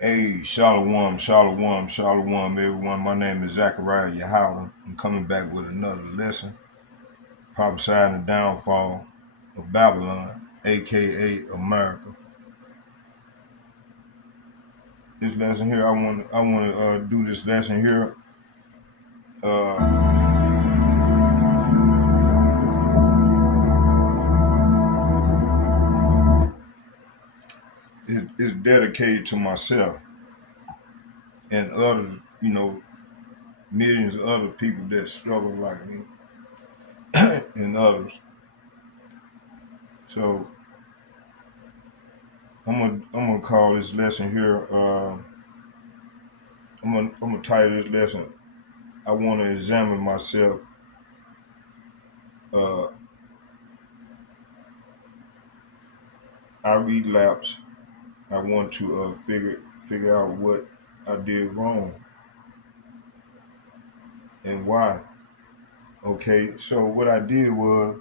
Hey, Shalom, Shalom, Shalom, everyone. My name is Zachariah Yahweh. I'm coming back with another lesson, prophesying the downfall of Babylon, aka America. This lesson here, I want to do this lesson here. Uh, it's dedicated to myself and others, millions of other people that struggle like me and others. So I'm gonna call this lesson here. I'm gonna title this lesson. I want to examine myself. Uh, I relapse. I want to figure out what I did wrong and why. Okay, so what I did was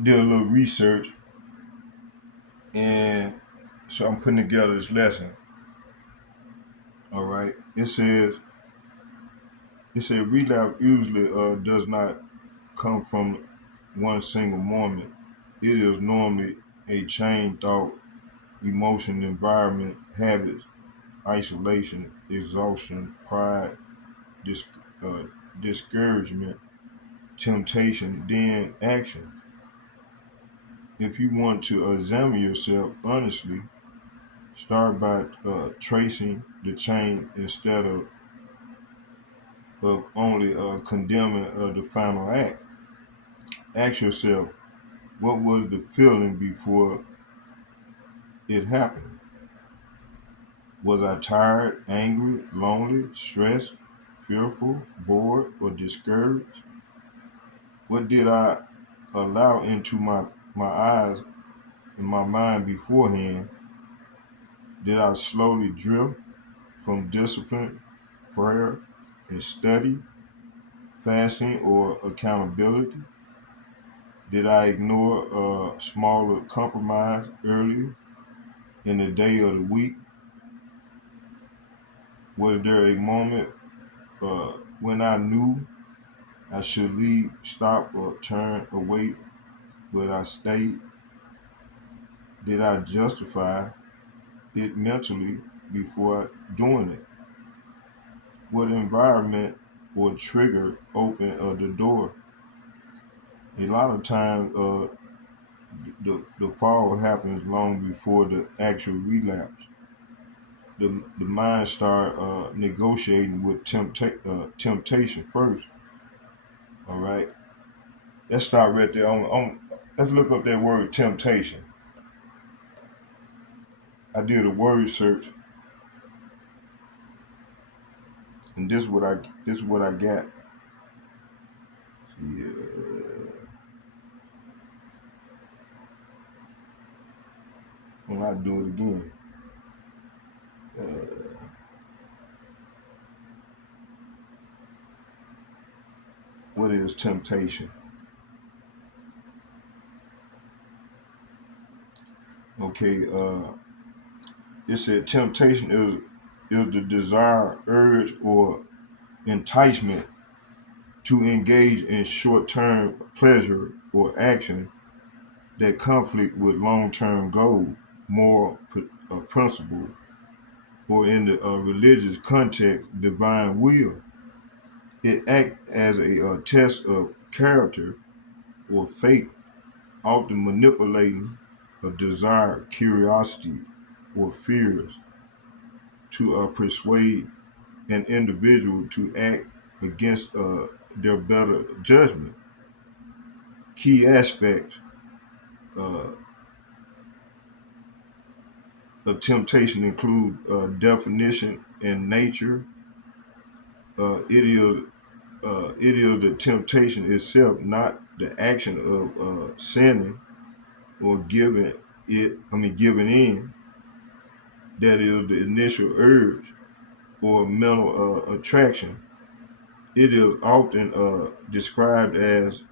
did a little research, and so I'm putting together this lesson. All right, it says relapse usually does not come from one single moment. It is normally a chain thought, emotion, environment, habits, isolation, exhaustion, pride, dis- uh, discouragement, temptation, then action. If you want to examine yourself honestly, start by tracing the chain instead of only condemning the final act. Ask yourself, what was the feeling before it happened? Was I tired, angry, lonely, stressed, fearful, bored, or discouraged? What did I allow into my eyes and my mind beforehand? Did I slowly drift from discipline, prayer, and study, fasting, or accountability? Did I ignore a smaller compromise earlier in the day or the week? Was there a moment when I knew I should leave, stop, or turn away, but I stayed? Did I justify it mentally before doing it? What environment or trigger opened the door? A lot of times, the fall happens long before the actual relapse. The mind start negotiating with temptation first. All right, let's start right there. Let's look up that word temptation. I did a word search, and this is what I got. See, when I do it again, uh, what is temptation? Okay, it said temptation is the desire, urge, or enticement to engage in short-term pleasure or action that conflict with long-term goals, moral principle, or in the religious context, divine will. It acts as a test of character or faith, often manipulating a desire, curiosity, or fears to persuade an individual to act against their better judgment. Key aspects uh, of temptation include definition and nature. It is the temptation itself, not the action of sinning or giving in. That is the initial urge or mental attraction. It is often described as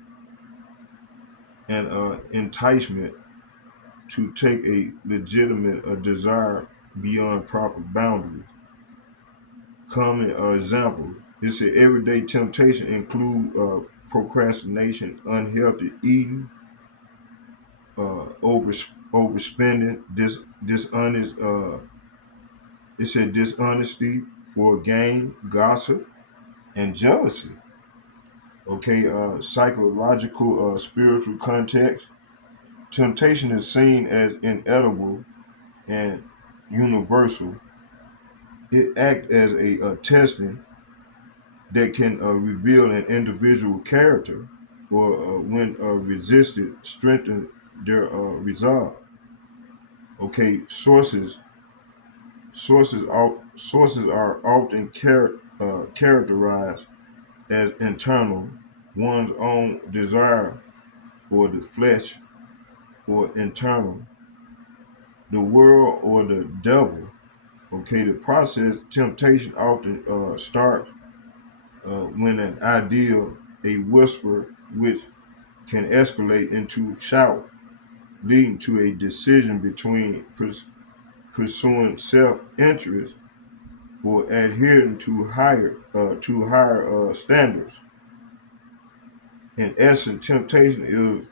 an enticement to take a legitimate desire beyond proper boundaries. Common examples. It said everyday temptation include procrastination, unhealthy eating, overspending, dishonest. It said dishonesty for gain, gossip, and jealousy. Okay, psychological, spiritual context. Temptation is seen as inedible and universal. It acts as a testing that can reveal an individual character, or when resisted, strengthen their resolve. Okay, sources are often characterized as internal, one's own desire or the flesh, or internal, the world or the devil. Okay, the process temptation often starts when an ideal, a whisper, which can escalate into shout, leading to a decision between pursuing self-interest or adhering to higher standards. In essence, temptation is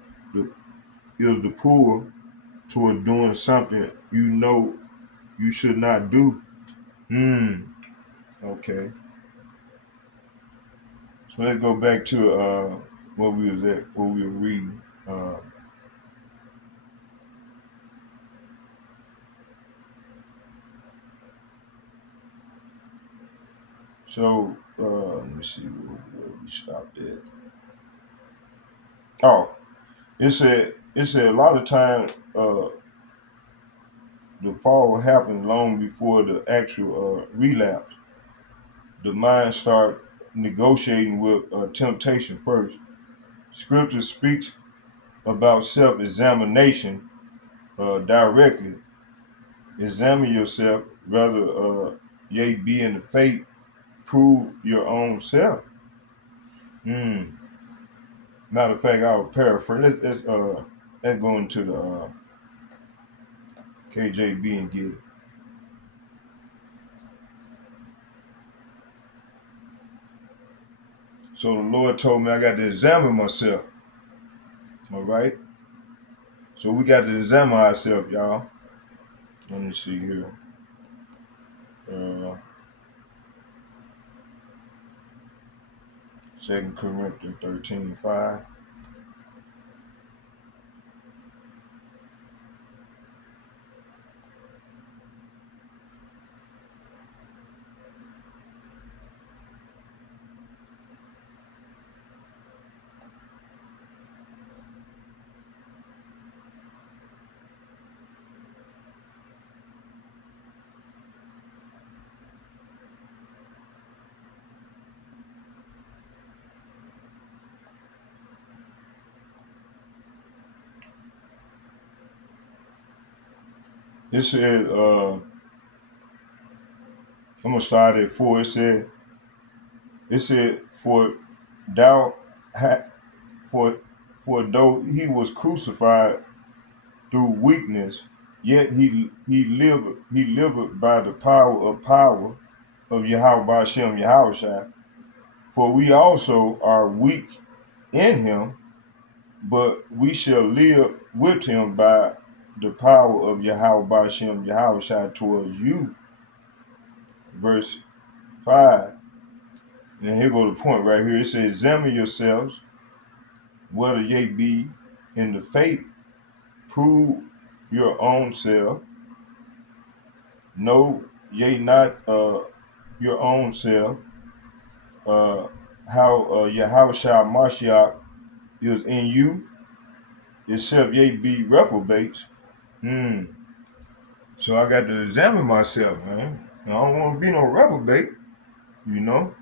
the pull toward doing something you know you should not do. Hmm. Okay. So let's go back to what we were reading. Let me see where we stopped at. Oh, it said a lot of times the fall happened long before the actual relapse. The mind start negotiating with temptation first. Scripture speaks about self-examination directly. Examine yourself, rather, yea, be in the faith, prove your own self. Hmm. Matter of fact, I'll paraphrase. Let's go into the KJB and get it. So the Lord told me I got to examine myself. All right. So we got to examine ourselves, y'all. Let me see here. Uh, 2 Corinthians 13:5. It said, I'm gonna start at 4. It said, thou ha- for for though he was crucified through weakness, yet he lived by the power of Yahweh Hashem Yahushua. For we also are weak in him, but we shall live with him by the power of Yahweh Hashem Yahushua towards you. Verse 5. And here go the point right here. It says, examine yourselves whether ye be in the faith, prove your own self. Know ye not your own self, uh, how Yahushua Mashiach is in you, except ye be reprobates. Hmm. So I got to examine myself, man. I don't want to be no reprobate, you know.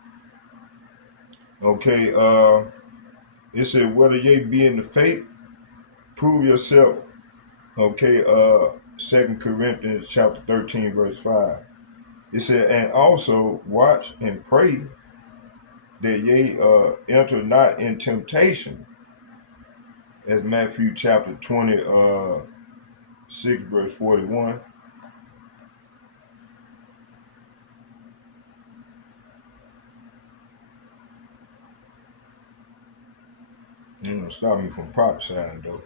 Okay. It said whether ye be in the faith, prove yourself. Okay. 2 Corinthians chapter 13, verse 5. It said, and also watch and pray that ye enter not in temptation, as Matthew chapter 20, 6 verse 41. You know, stop me from prophesying though.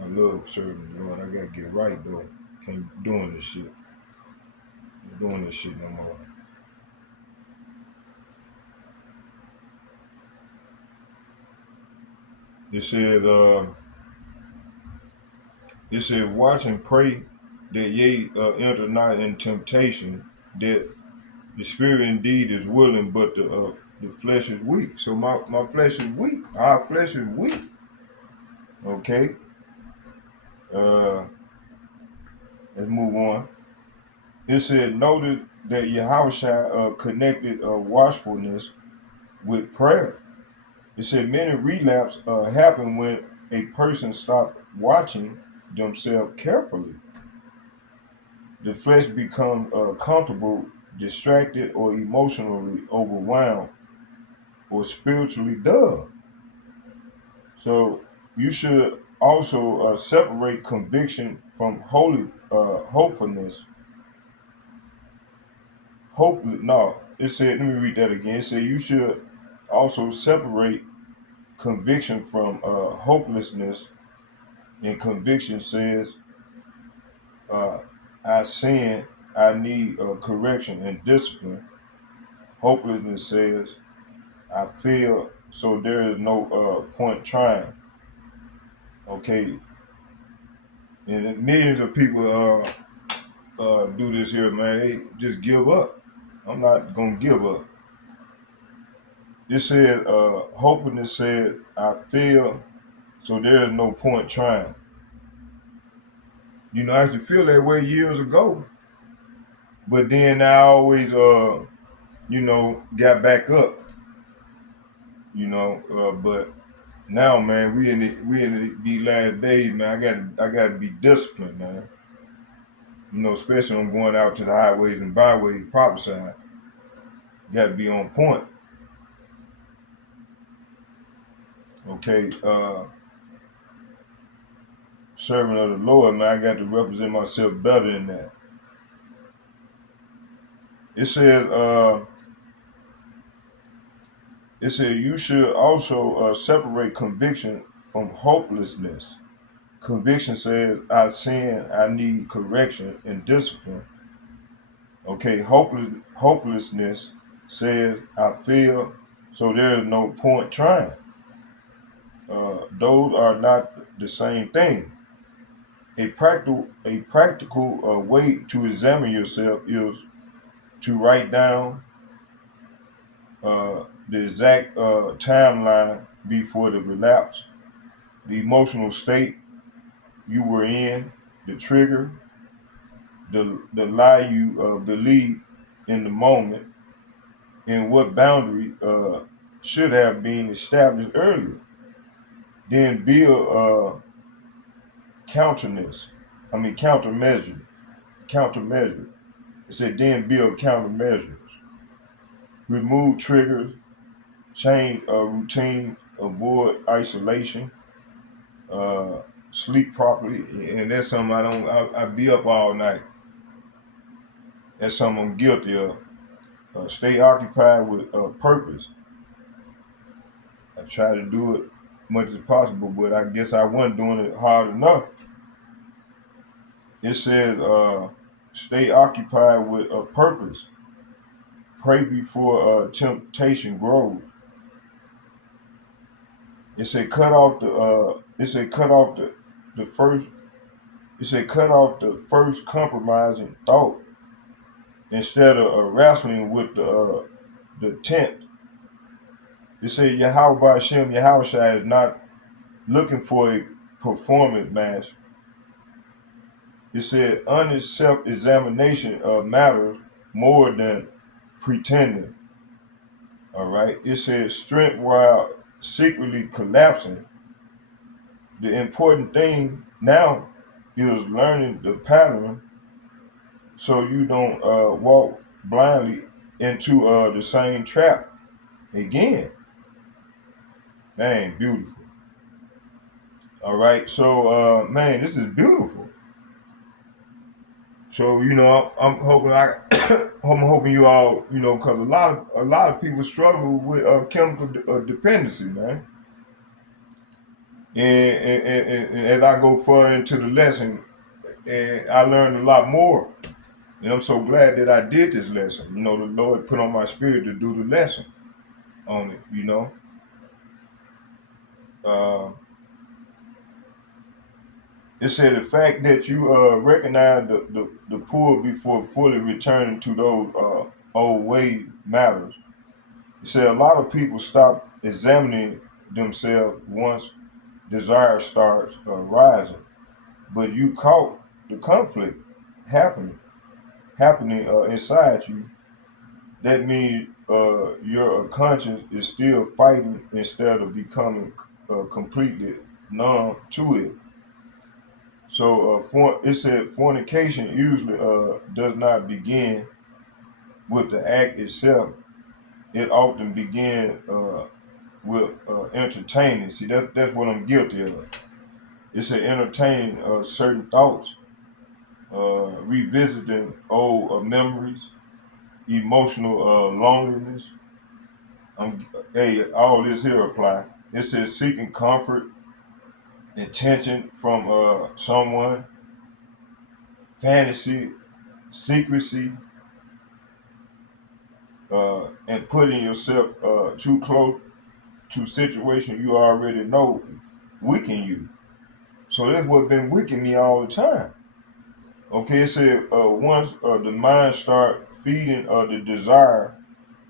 I love serving the Lord. I gotta get right though. Can't be doing this shit. Not doing this shit no more. It says, watch and pray that ye enter not in temptation, that the spirit indeed is willing, but the flesh is weak. So my flesh is weak. Our flesh is weak. Okay. Uh, let's move on. It said, notice that Yahushua connected watchfulness with prayer. It said many relapse happen when a person stops watching themselves carefully. The flesh becomes comfortable, distracted, or emotionally overwhelmed, or spiritually dull. So you should also separate conviction from hopefulness. No, it said. Let me read that again. It said you should also separate conviction from hopelessness. And conviction says, uh, "I sin. I need correction and discipline." Hopelessness says, "I fail, so there is no point trying." Okay, and millions of people do this here, man. They just give up. I'm not gonna give up. It said, hopelessness said, "I fail, so there is no point trying." You know, I used to feel that way years ago, but then I always, got back up. But now, man, these last days, man. I gotta be disciplined, man. Especially when I'm going out to the highways and byways, prophesying. Got to be on point. Okay, servant of the Lord, man. I got to represent myself better than that. It says, you should also separate conviction from hopelessness. Conviction says, "I sin, I need correction and discipline." Okay, hopelessness says, "I fail, so there is no point trying." Those are not the same thing. A practical way to examine yourself is to write down the exact timeline before the relapse, the emotional state you were in, the trigger, the lie you believe in the moment, and what boundary should have been established earlier. Then build countenance. Countermeasure. Countermeasure. It said then build countermeasures. Remove triggers, change a routine, avoid isolation, uh, sleep properly, and that's something I don't. I be up all night. That's something I'm guilty of. Stay occupied with purpose. I try to do it much as possible, but I guess I wasn't doing it hard enough. It says, stay occupied with a purpose. Pray before temptation grows. It said cut off the. It said cut off the first. It said cut off the first compromising thought instead of wrestling with the tent. It said Yahweh Hashem Yahushua is not looking for a performance mask. It said honest self-examination matters more than pretending. All right. It said strength while secretly collapsing. The important thing now is learning the pattern so you don't walk blindly into the same trap again. Dang, beautiful. All right. So, man, this is beautiful. So, I'm hoping I'm hoping you all, because a lot of people struggle with chemical dependency, man. And as I go further into the lesson, and I learned a lot more. And I'm so glad that I did this lesson. The Lord put on my spirit to do the lesson on it. Uh, it said the fact that you recognize the poor before fully returning to those old ways matters. It said a lot of people stop examining themselves once desire starts rising, but you caught the conflict happening inside you. That means your conscience is still fighting instead of becoming completely numb to it. So it said fornication usually does not begin with the act itself. It often begins with entertaining. See, that's what I'm guilty of. It's entertaining certain thoughts, revisiting old memories, emotional loneliness. Hey, all this here apply. It says seeking comfort, attention from someone, fantasy, secrecy, and putting yourself too close to situation you already know weaken you. So that's what been weakening me all the time. Okay, it said once the mind start feeding the desire,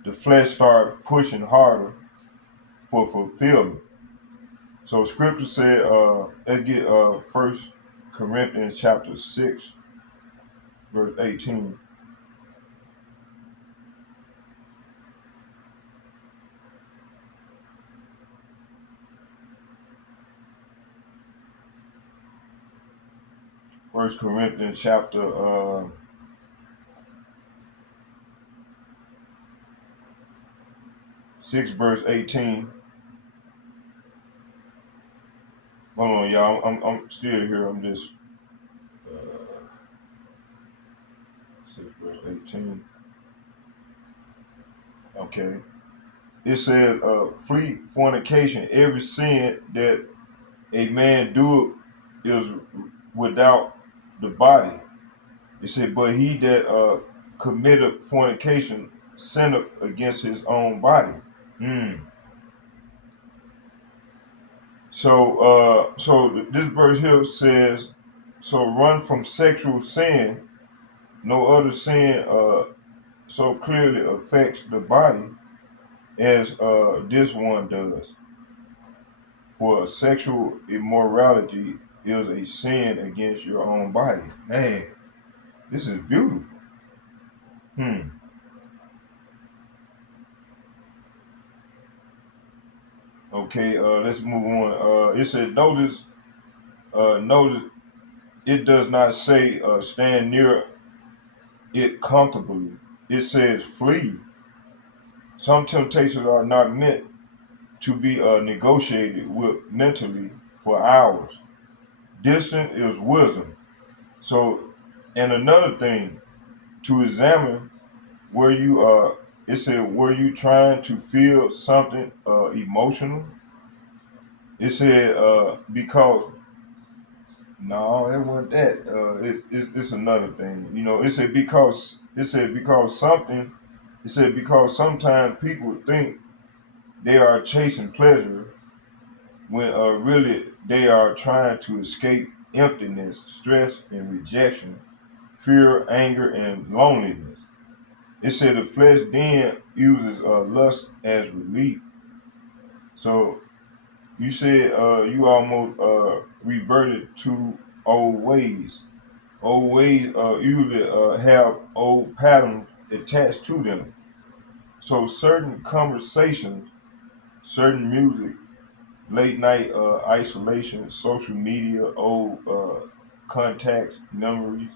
the flesh start pushing harder for fulfillment. So scripture said, let's get First Corinthians chapter 6, verse 18. First Corinthians chapter 6, verse 18. Hold on, y'all. I'm still here. I'm just 6, verse 18. Okay. It says, flee fornication. Every sin that a man do is without the body. It said, but he that committed fornication sinned against his own body. Mm. So this verse here says, so run from sexual sin. No other sin so clearly affects the body as this one does. For sexual immorality is a sin against your own body. Man, this is beautiful. Hmm. Okay, let's move on. It said, notice it does not say stand near it comfortably. It says flee. Some temptations are not meant to be negotiated with mentally for hours. Distance is wisdom. So, and another thing to examine where you are. It said, were you trying to feel something emotional? It said because no, it wasn't that. It's another thing. It said because something. It said because sometimes people think they are chasing pleasure when really they are trying to escape emptiness, stress, and rejection, fear, anger, and loneliness. It said the flesh then uses lust as relief. So you said you almost reverted to old ways. Old ways usually have old patterns attached to them. So certain conversations, certain music, late night isolation, social media, old contacts, memories,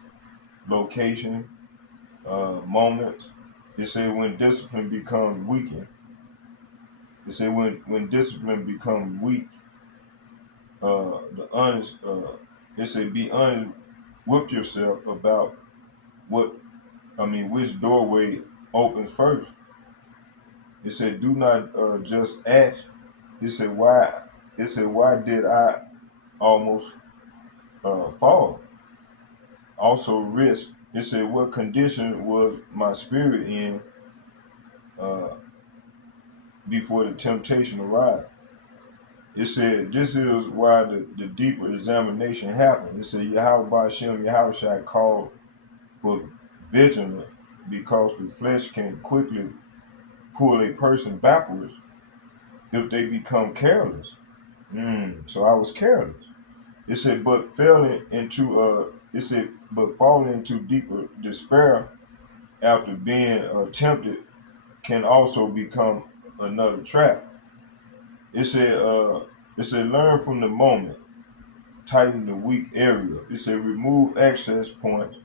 location, moments. They say when discipline becomes weakened. They say when discipline becomes weak, the honest. It said be honest with yourself about what which doorway opens first. It said do not just ask. It said why. It said why did I almost fall? Also risk. It said what condition was my spirit in uh, before the temptation arrived. It said this is why the deeper examination happened. It said Yahweh Bashem Yahweh called for vigilance because the flesh can quickly pull a person backwards if they become careless. So I was careless. It said, but falling into deeper despair after being tempted can also become another trap. It said, learn from the moment, tighten the weak area. It said, remove access points,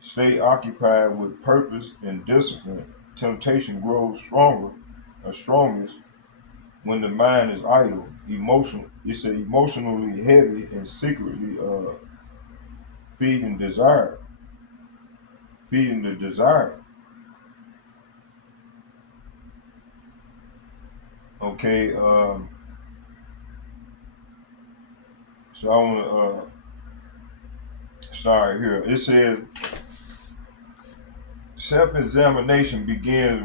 stay occupied with purpose and discipline. Temptation grows stronger or strongest when the mind is idle, emotionally heavy and secretly feeding desire, feeding the desire. Okay, so I want to start here. It says self-examination begins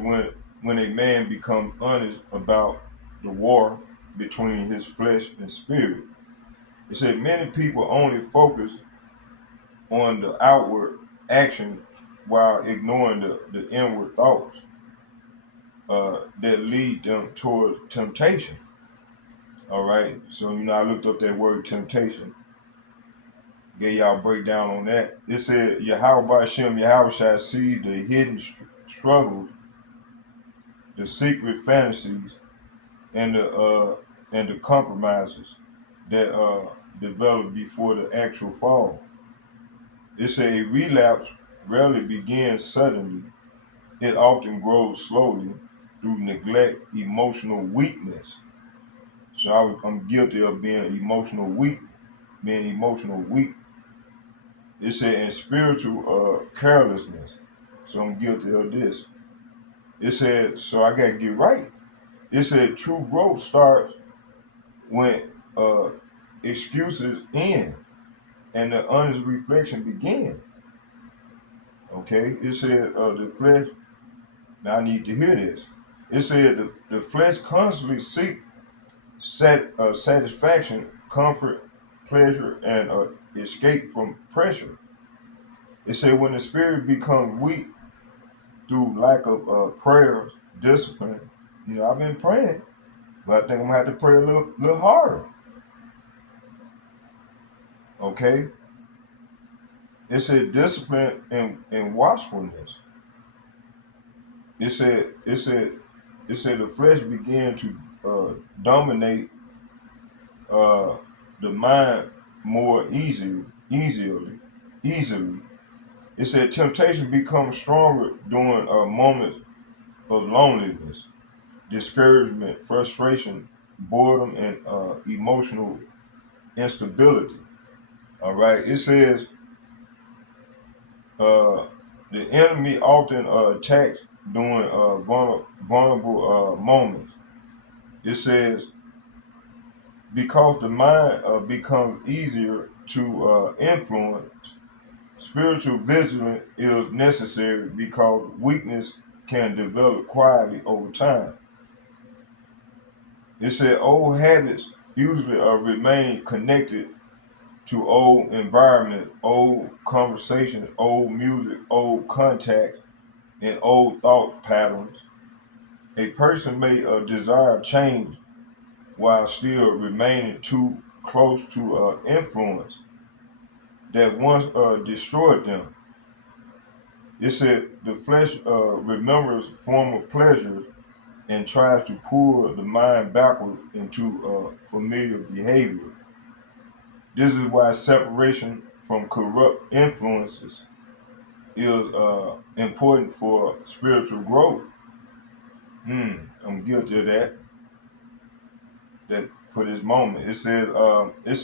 when a man becomes honest about the war between his flesh and spirit. It said many people only focus on the outward action while ignoring the inward thoughts that lead them towards temptation. All right. So, I looked up that word temptation. Gave y'all a breakdown on that. It said, Yahweh Bashem, Yahweh shall see the hidden struggles, the secret fantasies, and the compromises that develop before the actual fall. It said a relapse rarely begins suddenly. It often grows slowly through neglect, emotional weakness. So I'm guilty of being emotional weak. It said in spiritual carelessness. So I'm guilty of this. It said, so I gotta get right. It said true growth starts when uh, excuses end and the honest reflection begin. Okay. It said the flesh. Now I need to hear this. It said the flesh constantly seek satisfaction, comfort, pleasure, and escape from pressure. It said when the spirit becomes weak through lack of prayer, discipline. I've been praying, but I think I'm gonna have to pray a little harder. Okay. It said discipline and watchfulness. It said it said it said the flesh began to dominate uh, the mind more easily. It said temptation becomes stronger during moments of loneliness, discouragement, frustration, boredom, and emotional instability. All right. It says uh, the enemy often attacks during vulnerable moments. It says because the mind becomes easier to influence, spiritual vigilance is necessary because weakness can develop quietly over time. It said old habits usually remain connected to old environment, old conversations, old music, old contacts, and old thought patterns. A person may desire change while still remaining too close to influence that once destroyed them. It said the flesh remembers former pleasures and tries to pull the mind backwards into familiar behavior. This is why separation from corrupt influences is important for spiritual growth. I'm guilty of that. That for this moment. It's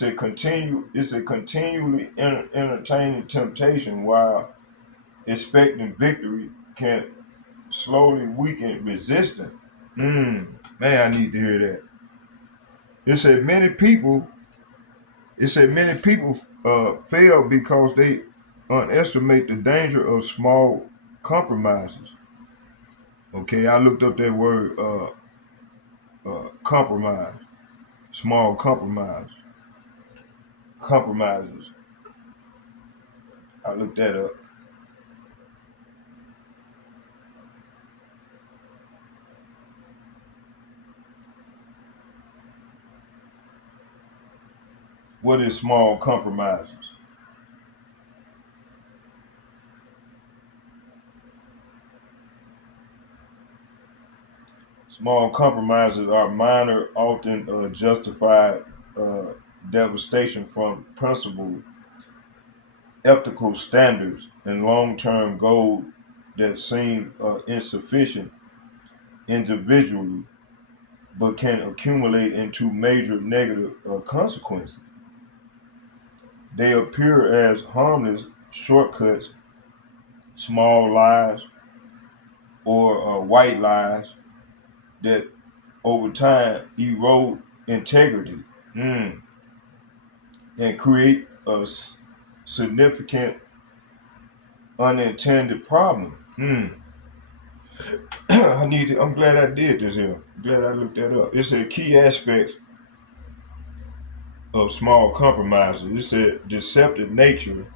a continually entertaining temptation while expecting victory can slowly weaken resistance. Man, I need to hear that. It said many people. It said many people fail because they underestimate the danger of small compromises. Okay, I looked up that word compromise, small compromises. I looked that up. What is small compromises? Small compromises are minor, often justified uh, devastation from principled ethical standards and long-term goals that seem insufficient individually, but can accumulate into major negative consequences. They appear as harmless shortcuts, small lies, or white lies that over time erode integrity and create a significant unintended problem. I'm glad I did this here. I'm glad I looked that up. It's a key aspect of small compromises. It's a deceptive nature.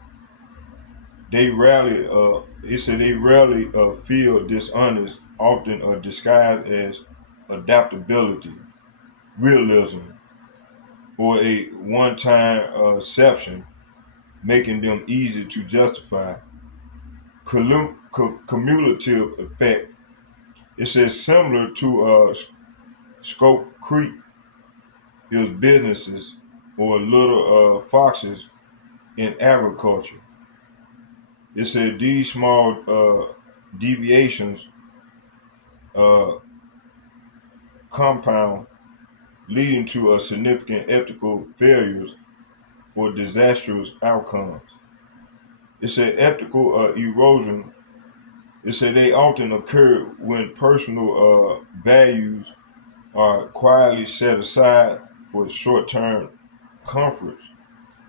He said they rarely feel dishonest, often disguised as adaptability, realism, or a one-time exception, making them easy to justify. Cumulative effect. It says similar to scope creep is businesses or little foxes in agriculture. It said these small deviations uh, compound, leading to a significant ethical failures or disastrous outcomes. It said ethical erosion. It said they often occur when personal values are quietly set aside for short-term comforts,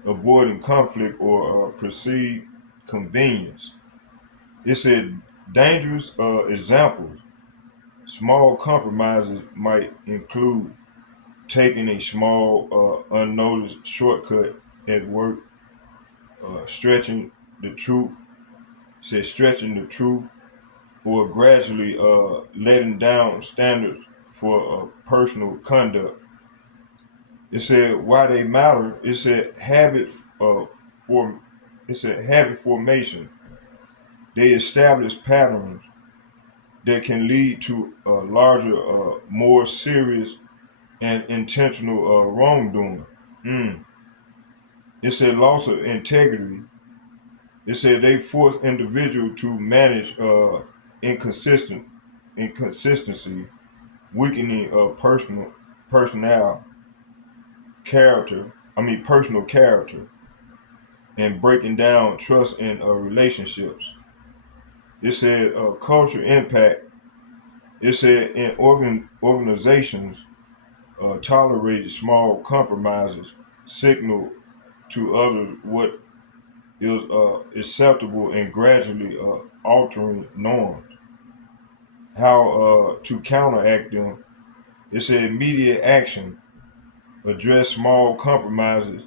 avoiding conflict or perceived convenience. It said dangerous examples. Small compromises might include taking a small, unnoticed shortcut at work, stretching the truth, said stretching the truth, or gradually letting down standards for personal conduct. It said why they matter. It said for. It said habit formation. They establish patterns that can lead to larger, more serious and intentional wrongdoing. Mm. It said loss of integrity. It said they force individual to manage inconsistent inconsistency, weakening personnel character. Personal character, and breaking down trust in relationships. It said culture impact. It said in organizations tolerate small compromises, signal to others what is acceptable and gradually altering norms. How to counteract them. It said immediate action, address small compromises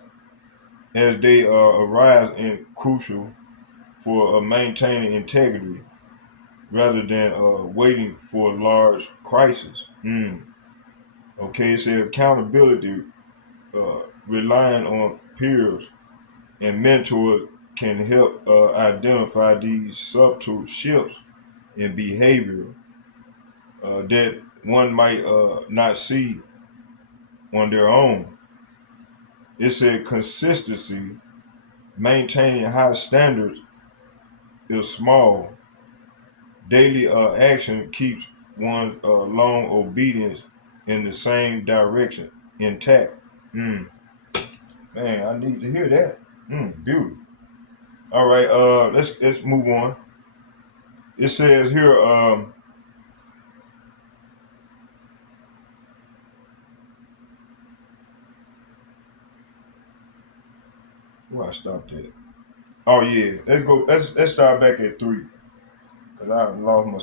as they arise and crucial for maintaining integrity rather than waiting for a large crisis. Okay, it said accountability, relying on peers and mentors can help identify these subtle shifts in behavior that one might not see on their own. It said consistency, maintaining high standards is small. Daily action keeps one's long obedience in the same direction. intact. Mm, man, I need to hear that. Beautiful. All right, let's move on. It says here, where I stopped at? Oh yeah, let's go. Let's start back at 3 because I lost my.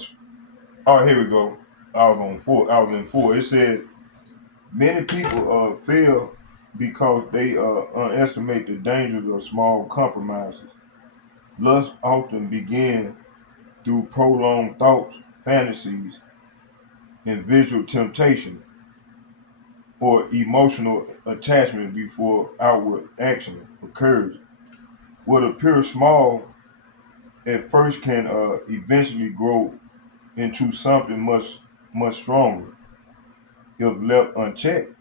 Oh, here we go. I was on 4. I was in 4. It said many people fail because they underestimate the dangers of small compromises. Lust often begins through prolonged thoughts, fantasies, and visual temptation, or emotional attachment before outward action occurs. What appears small at first can eventually grow into something much stronger if left unchecked.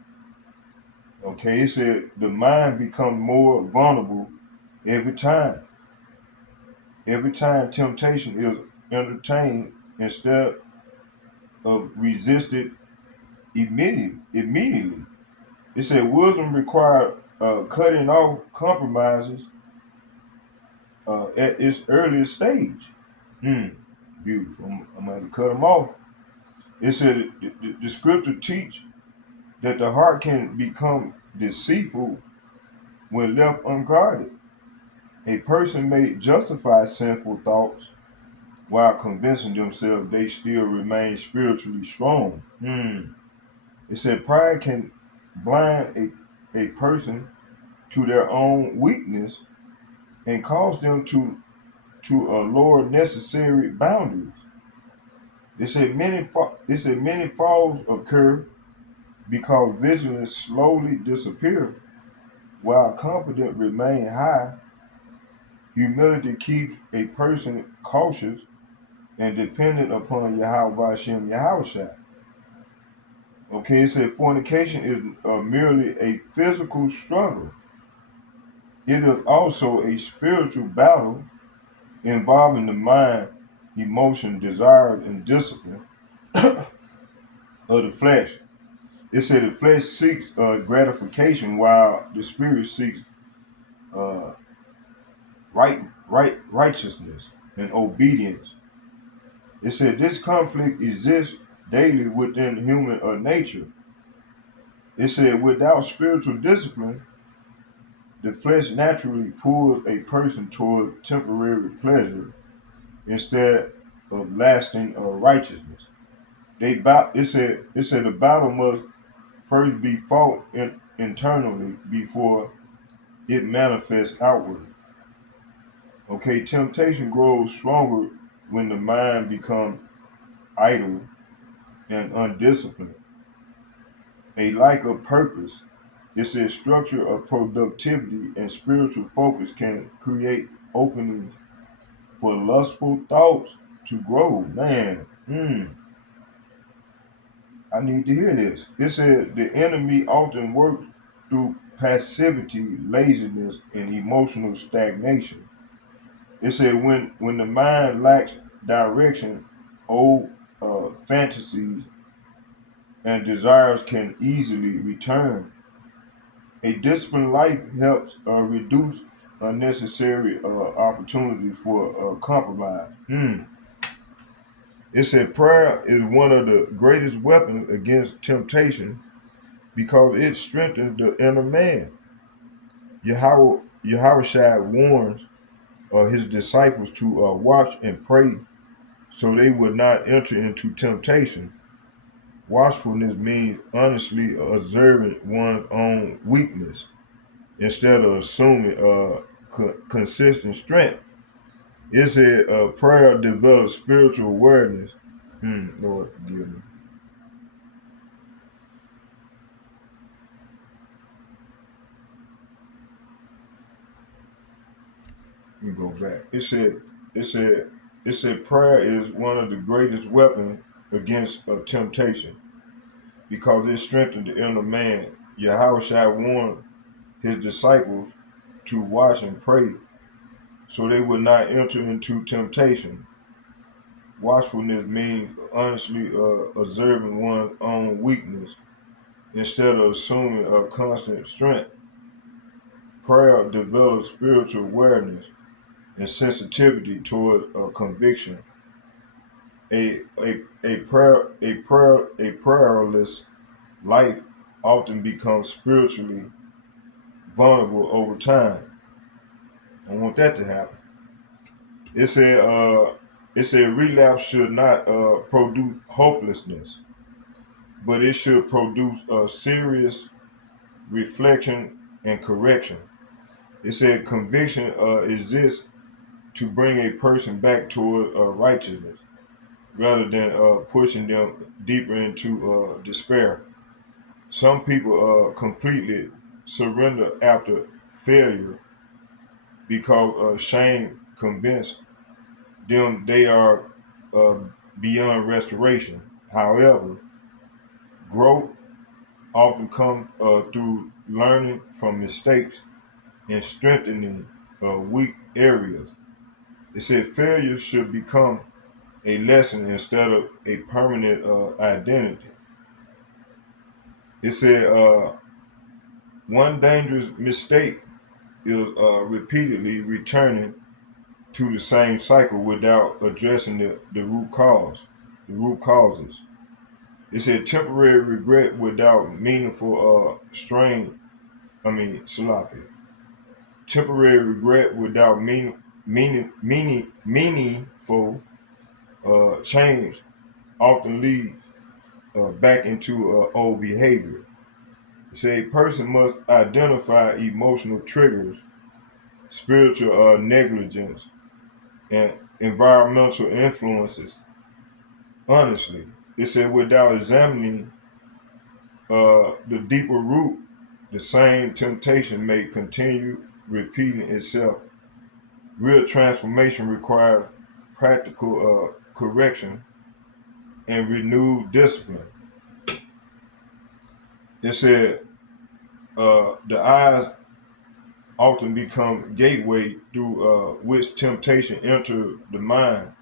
Okay, it said the mind becomes more vulnerable every time. Every time temptation is entertained instead of resisted immediately. It said wisdom required cutting off compromises at its earliest stage. Hmm, beautiful. I'm going to cut them off. It said the scripture teach that the heart can become deceitful when left unguarded. A person may justify sinful thoughts while convincing themselves they still remain spiritually strong. It said pride can blind a person to their own weakness and cause them to lower necessary boundaries. They said many falls occur because vigilance slowly disappears while confidence remains high. Humility keeps a person cautious and dependent upon Yahweh Hashem Yahushua. Okay, it said fornication is merely a physical struggle. It is also a spiritual battle involving the mind, emotion, desires, and discipline of the flesh. It said the flesh seeks gratification while the spirit seeks uh, righteousness and obedience. It said this conflict exists daily within human nature. It said without spiritual discipline, the flesh naturally pulls a person toward temporary pleasure instead of lasting righteousness. It said the battle must first be fought internally before it manifests outwardly. Okay, temptation grows stronger when the mind becomes idle and undisciplined. A lack of purpose, it says structure of productivity and spiritual focus can create openings for lustful thoughts to grow. Man, I need to hear this. It said the enemy often works through passivity, laziness, and emotional stagnation. It said when the mind lacks direction, old fantasies and desires can easily return. A disciplined life helps reduce unnecessary opportunity for compromise. It said prayer is one of the greatest weapons against temptation because it strengthens the inner man. Yahweh warns his disciples to watch and pray so they would not enter into temptation. Watchfulness means honestly observing one's own weakness instead of assuming consistent strength. It said prayer develops spiritual awareness. Lord, forgive me. Let me go back. It said it said prayer is one of the greatest weapons against temptation because it strengthens the inner man. Yahweh warned his disciples to watch and pray so they would not enter into temptation. Watchfulness means honestly observing one's own weakness Instead of assuming a constant strength, prayer develops spiritual awareness and sensitivity towards a conviction. A prayerless life often becomes spiritually vulnerable over time. I want that to happen. It said it said relapse should not produce hopelessness, but it should produce a serious reflection and correction. It said conviction exists to bring a person back toward righteousness rather than pushing them deeper into despair. Some people completely surrender after failure because shame convinced them they are uh, beyond restoration. However, growth often comes through learning from mistakes and strengthening weak areas. It said failure should become a lesson instead of a permanent identity. It said one dangerous mistake is repeatedly returning to the same cycle without addressing the root cause, the root causes. It said temporary regret without meaningful strain. I mean, Salafia. Temporary regret without meaningful change often leads back into old behavior. It said a person must identify emotional triggers, spiritual negligence, and environmental influences honestly. It said without examining the deeper root, the same temptation may continue repeating itself. Real transformation requires practical correction and renewed discipline. It said the eyes often become gateway through which temptation enter the mind.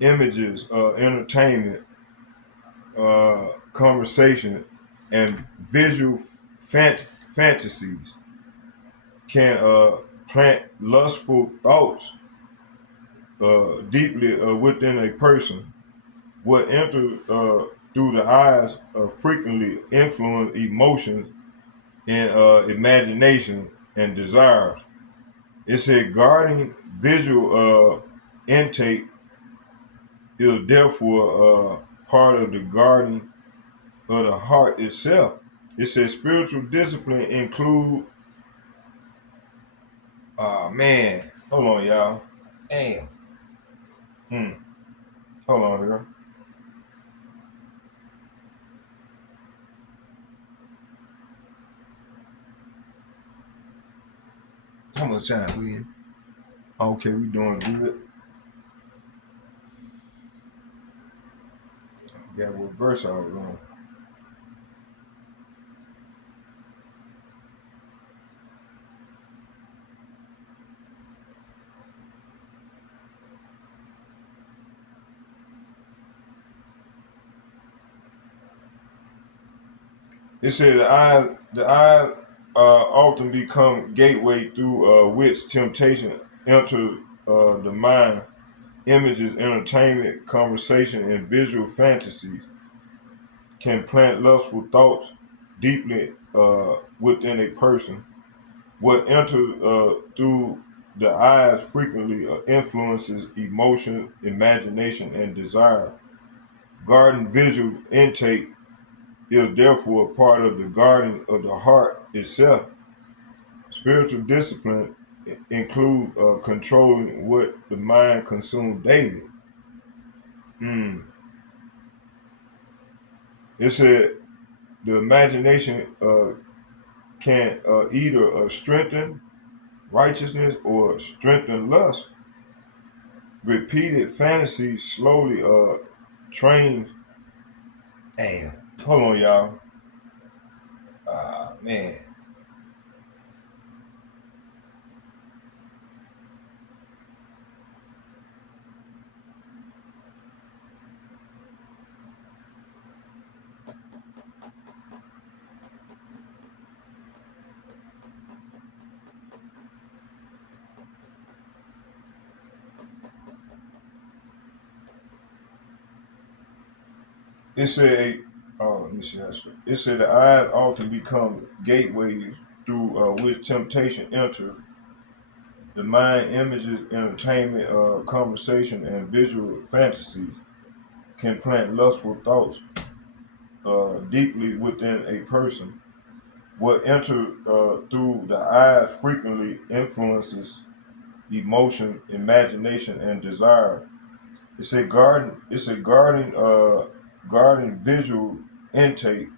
Images, entertainment, conversation, and visual fantasies can plant lustful thoughts deeply within a person. What enters through the eyes frequently influence emotions and imagination and desires. It said guarding visual intake is therefore part of the guarding of the heart itself. It says spiritual discipline include man, hold on y'all. Damn. Hmm. Hold on here. How much time we in? Okay, we doing good. Got what verse I was on. It said the eye often become gateway through which temptation enters the mind. Images, entertainment, conversation, and visual fantasies can plant lustful thoughts deeply within a person. What enters through the eyes frequently influences emotion, imagination, and desire. Garden visual intake is therefore a part of the garden of the heart itself. Spiritual discipline includes controlling what the mind consumes daily. Mm. It said the imagination can either strengthen righteousness or strengthen lust. Repeated fantasies slowly trains. Damn. Hold on, y'all. Man. It said, let me see how it said the eyes often become gateways through which temptation enters. The mind images, entertainment, conversation, and visual fantasies can plant lustful thoughts deeply within a person. What enters through the eyes frequently influences emotion, imagination, and desire. It's a garden visual intake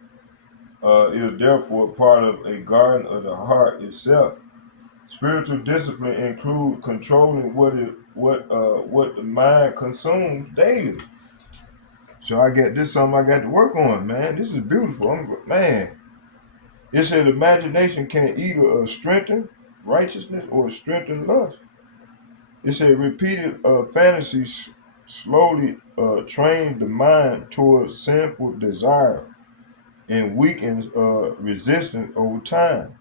is therefore part of a garden of the heart itself. Spiritual discipline include controlling what the mind consumes daily. So I get this something I got to work on, man. This is beautiful. Man, it said imagination can either strengthen righteousness or strengthen lust. It said repeated fantasies slowly train the mind towards sinful desire and weakens resistance over time.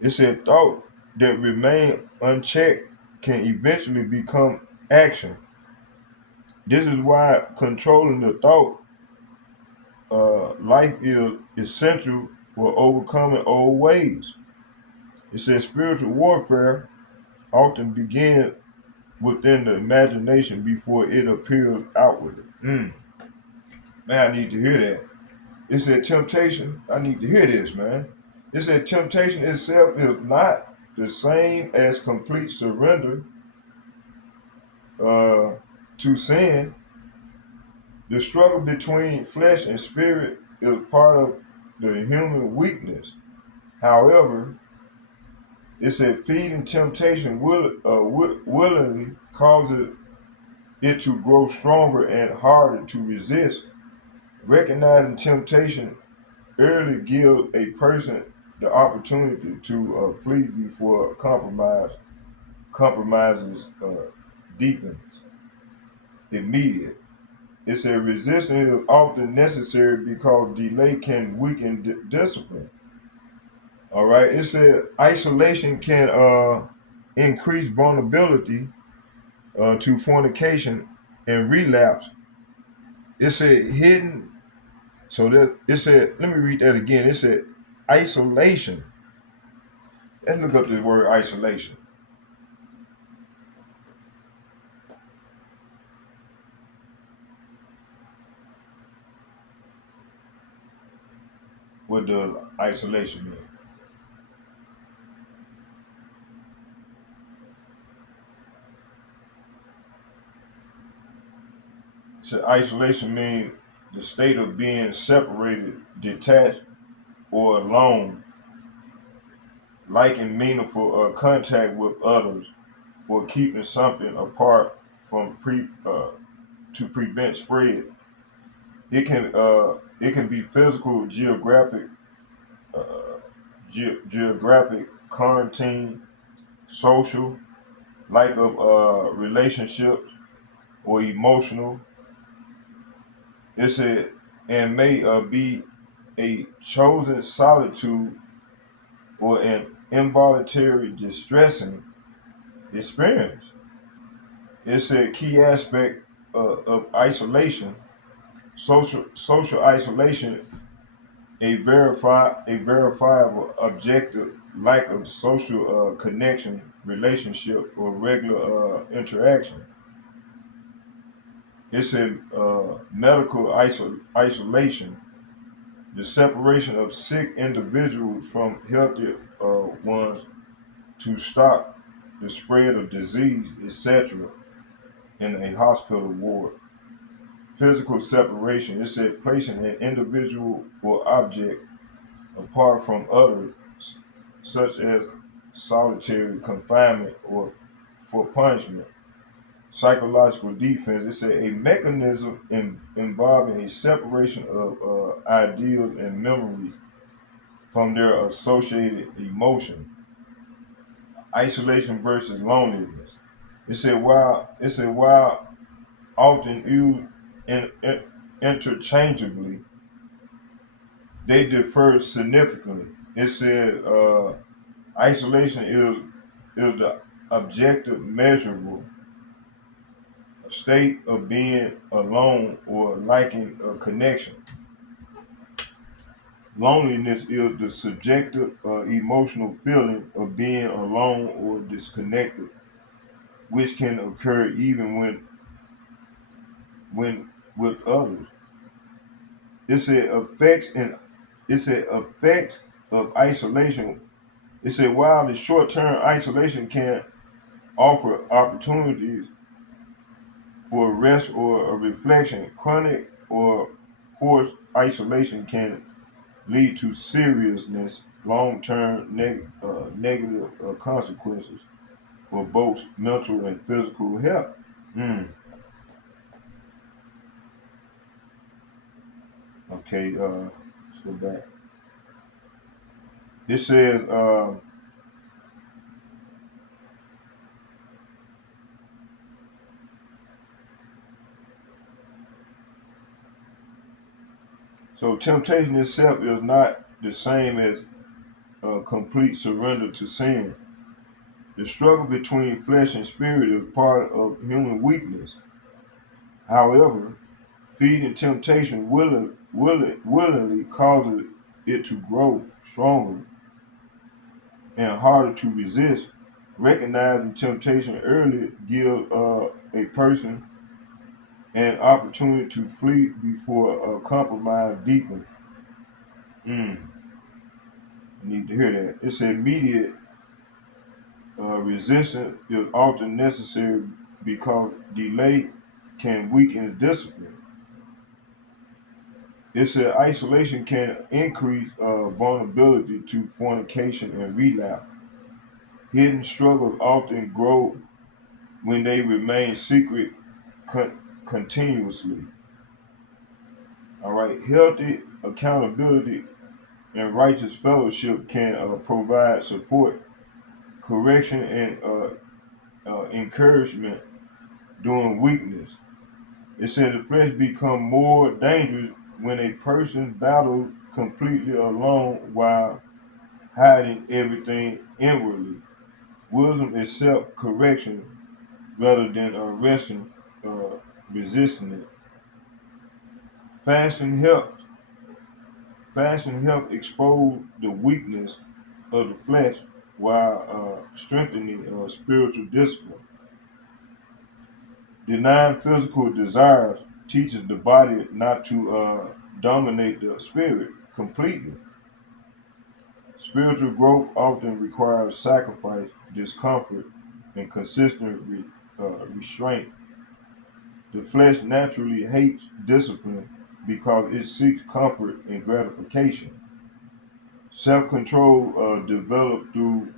It said thought that remain unchecked can eventually become action. This is why controlling the thought life is essential for overcoming old ways. It says spiritual warfare often begins within the imagination before it appears outwardly. Man, I need to hear that. It said temptation. I need to hear this, man. It said temptation itself is not the same as complete surrender uh, to sin. The struggle between flesh and spirit is part of the human weakness. However, it said feeding temptation willingly causes it to grow stronger and harder to resist. Recognizing temptation early gives a person the opportunity to flee before compromises deepens immediate. It said resistance is often necessary because delay can weaken discipline. All right. It said isolation can increase vulnerability to fornication and relapse. It said hidden. So that it said. Let me read that again. It said isolation. Let's look up this word isolation. What does isolation mean? So isolation means the state of being separated, detached, or alone, lacking meaningful contact with others, or keeping something apart from to prevent spread. It can be physical, uh, geographic quarantine, social, lack of relationships, or emotional. It said, and may be a chosen solitude or an involuntary distressing experience. It's a key aspect of isolation, social isolation, a verifiable objective lack of social connection, relationship, or regular interaction. It's a medical isolation, the separation of sick individuals from healthy ones to stop the spread of disease, etc., in a hospital ward. Physical separation, it said placing an individual or object apart from others, such as solitary confinement or for punishment. Psychological defense, it said a mechanism involving a separation of ideals and memories from their associated emotion. Isolation versus loneliness. While often used interchangeably, they differ significantly. It said isolation is the objective, measurable a state of being alone or lacking a connection. Loneliness is the subjective emotional feeling of being alone or disconnected, which can occur even when with others. It's a effects and it's a effect of isolation. It's a while the short term isolation can offer opportunities for rest or a reflection, chronic or forced isolation can lead to seriousness, long-term negative consequences for both mental and physical health. Mm. Okay, let's go back. It says, so temptation itself is not the same as complete surrender to sin. The struggle between flesh and spirit is part of human weakness. However, feeding temptation willingly causes it to grow stronger and harder to resist. Recognizing temptation early gives a person an opportunity to flee before a compromise deepens. Mm, I need to hear that. It's immediate resistance is often necessary because delay can weaken discipline. It's said isolation can increase vulnerability to fornication and relapse. Hidden struggles often grow when they remain secret continuously. All right, healthy accountability and righteous fellowship can provide support, correction, and encouragement during weakness. It said the flesh become more dangerous when a person battles completely alone while hiding everything inwardly. Wisdom is self correction rather than uh, resisting it. Fasting helps. Fasting helps expose the weakness of the flesh while strengthening spiritual discipline. Denying physical desires teaches the body not to dominate the spirit completely. Spiritual growth often requires sacrifice, discomfort, and consistent restraint. The flesh naturally hates discipline because it seeks comfort and gratification. Self control developed through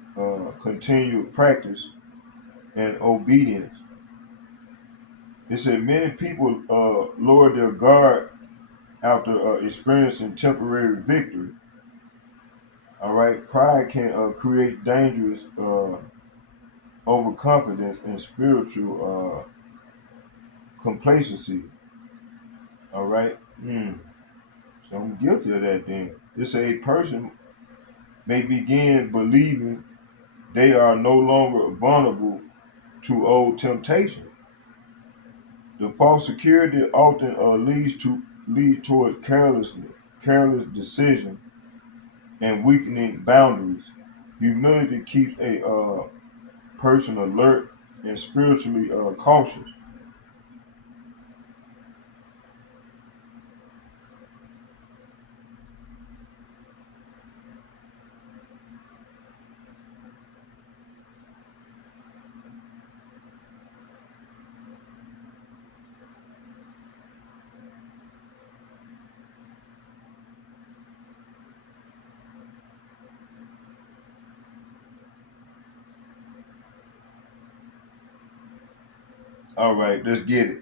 continued practice and obedience. It said many people lower their guard after experiencing temporary victory. All right, pride can create dangerous overconfidence and spiritual complacency. All right, so I'm guilty of that. Then it's a person may begin believing they are no longer vulnerable to old temptation. The false security often lead towards careless decision, and weakening boundaries. Humility keeps a person alert and spiritually cautious. All right, let's get it.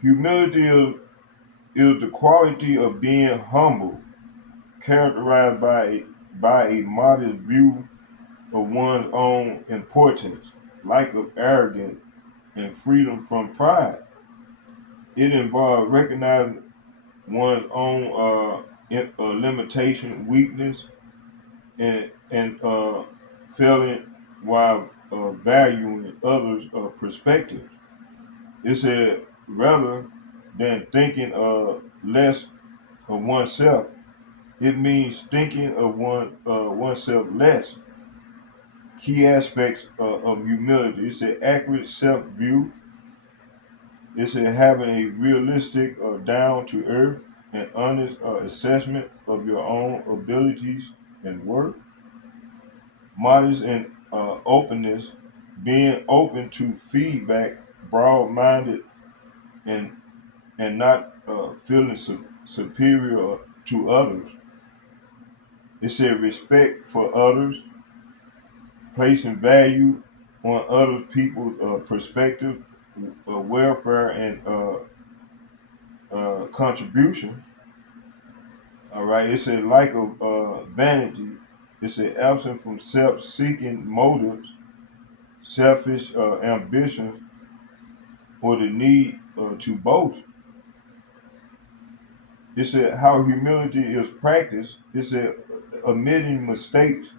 Humility is the quality of being humble, characterized by a modest view of one's own importance, lack of arrogance, and freedom from pride. It involves recognizing one's own limitation, weakness, and failing while valuing others' perspectives. It said rather than thinking less of oneself, it means thinking of oneself less. Key aspects of humility. It's an accurate self view. It's a having a realistic, down to earth, and honest assessment of your own abilities and worth. Modest and openness, being open to feedback, broad minded, and not feeling superior to others. It said respect for others, placing value on other people's perspective, welfare, and contribution. All right. It's a lack of vanity. It's an absence from self-seeking motives, selfish ambitions, or the need to boast. It's a, how humility is practiced. It's a admitting mistakes,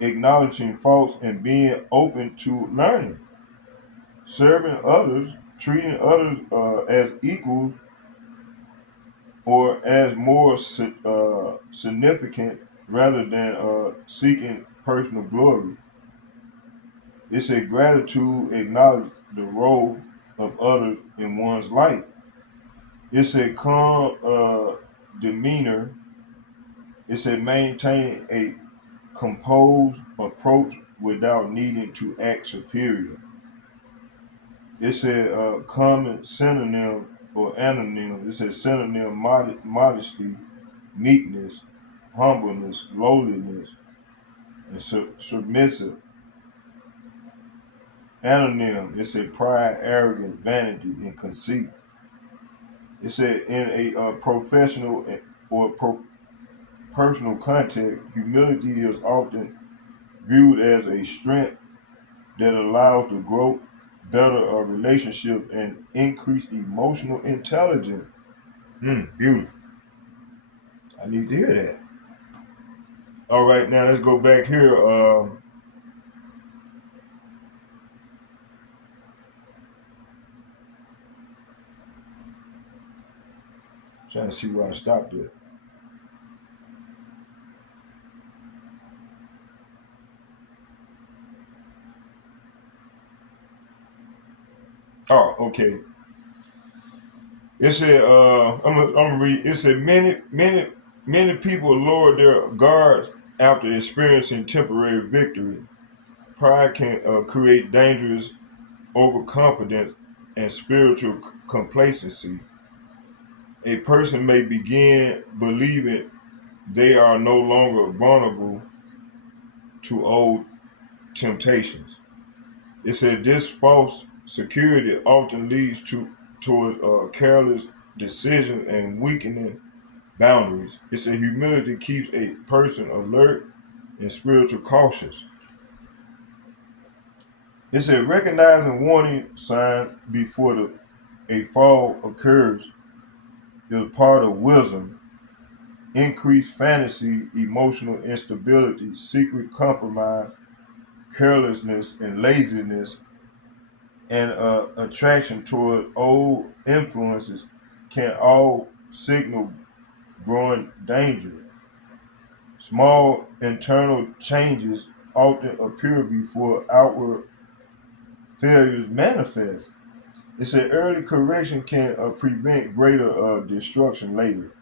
acknowledging faults, and being open to learning. Serving others, treating others as equals or as more significant rather than seeking personal glory. It's a gratitude, acknowledge the role of others in one's life. It's a calm demeanor. It's a maintain a composed approach without needing to act superior. It's a common synonym or anonym. It's a synonym modesty, meekness, humbleness, lowliness, and submissive. Anonym. It's a pride, arrogance, vanity, and conceit. It's a in a professional or personal context. Humility is often viewed as a strength that allows the growth, better relationships, and increased emotional intelligence. Beautiful. I need to hear that. All right, now let's go back here. Trying to see where I stopped at. Oh, okay. It said, I'm gonna read. It said many people lower their guards after experiencing temporary victory. Pride can create dangerous overconfidence and spiritual complacency. A person may begin believing they are no longer vulnerable to old temptations. It said this false security often leads towards careless decisions and weakening boundaries. It said humility keeps a person alert and spiritual cautious. It said recognizing warning signs before a fall occurs is part of wisdom. Increased fantasy, emotional instability, secret compromise, carelessness, and laziness, and attraction toward old influences can all signal growing danger. Small internal changes often appear before outward failures manifest. It said early correction can prevent greater destruction later.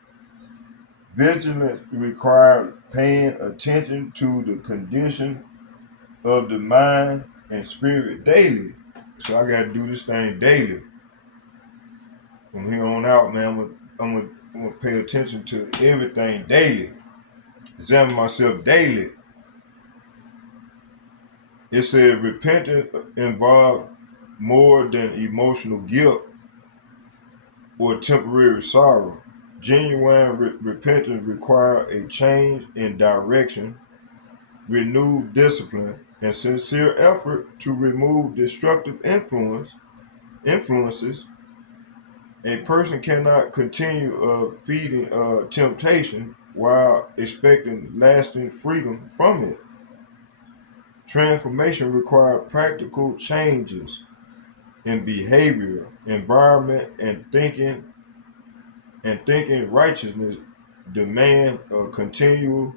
Vigilance requires paying attention to the condition of the mind and spirit daily. So I got to do this thing daily. From here on out, man, I'm gonna pay attention to everything daily. Examine myself daily. It said repentance involves more than emotional guilt or temporary sorrow. Genuine repentance requires a change in direction, renewed discipline, and sincere effort to remove destructive influences. A person cannot continue feeding temptation while expecting lasting freedom from it. Transformation required practical changes in behavior, environment, and thinking righteousness demand continual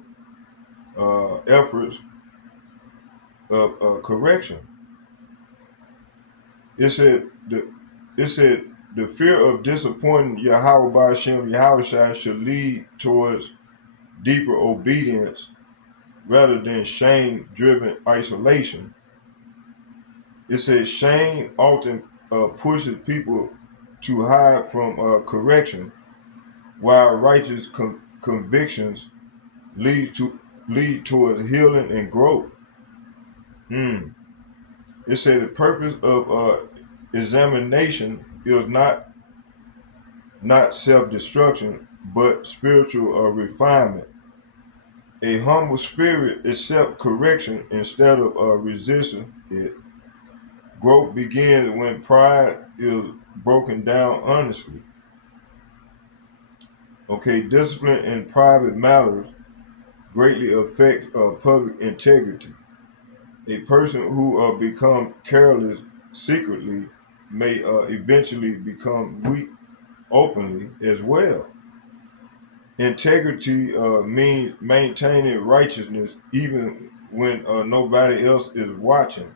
efforts of correction. It said the it said the fear of disappointing Yahweh Ba'ashem Yahweh should lead towards deeper obedience rather than shame-driven isolation. It says shame often pushes people to hide from correction, while righteous convictions lead towards healing and growth. Hmm. It said the purpose of examination is not self-destruction, but spiritual refinement. A humble spirit accepts correction instead of resisting it. Growth begins when pride is broken down honestly. Okay, discipline in private matters greatly affect public integrity. A person who becomes careless secretly may eventually become weak openly as well. Integrity means maintaining righteousness even when nobody else is watching.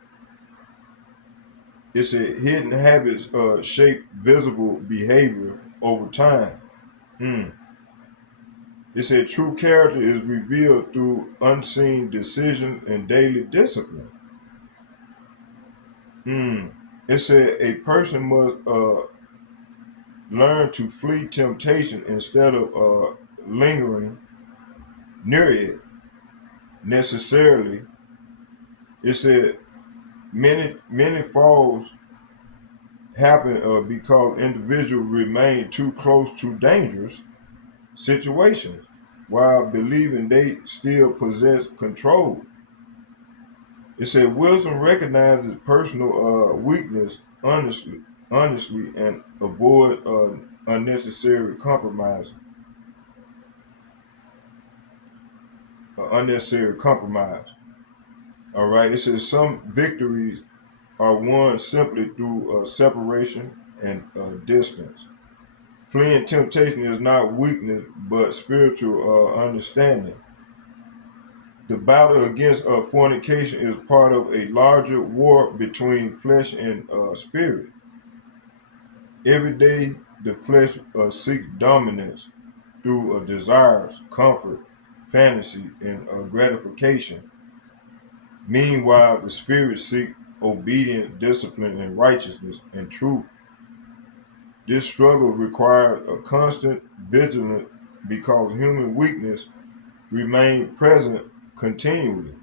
It's a hidden habits shape visible behavior over time. Hmm. It said true character is revealed through unseen decisions and daily discipline. Hmm. It said a person must learn to flee temptation instead of lingering near it necessarily. It said many falls happen because individuals remain too close to dangerous situations while believing they still possess control. It said wisdom recognizes personal weakness honestly, and avoid unnecessary compromise. Unnecessary compromise. All right. It says some victories are won simply through separation and distance. Fleeing temptation is not weakness, but spiritual understanding. The battle against fornication is part of a larger war between flesh and spirit. Every day, the flesh seeks dominance through desires, comfort, fantasy, and gratification. Meanwhile, the spirit seeks obedience, discipline, and righteousness and truth. This struggle requires a constant vigilance because human weakness remains present continually.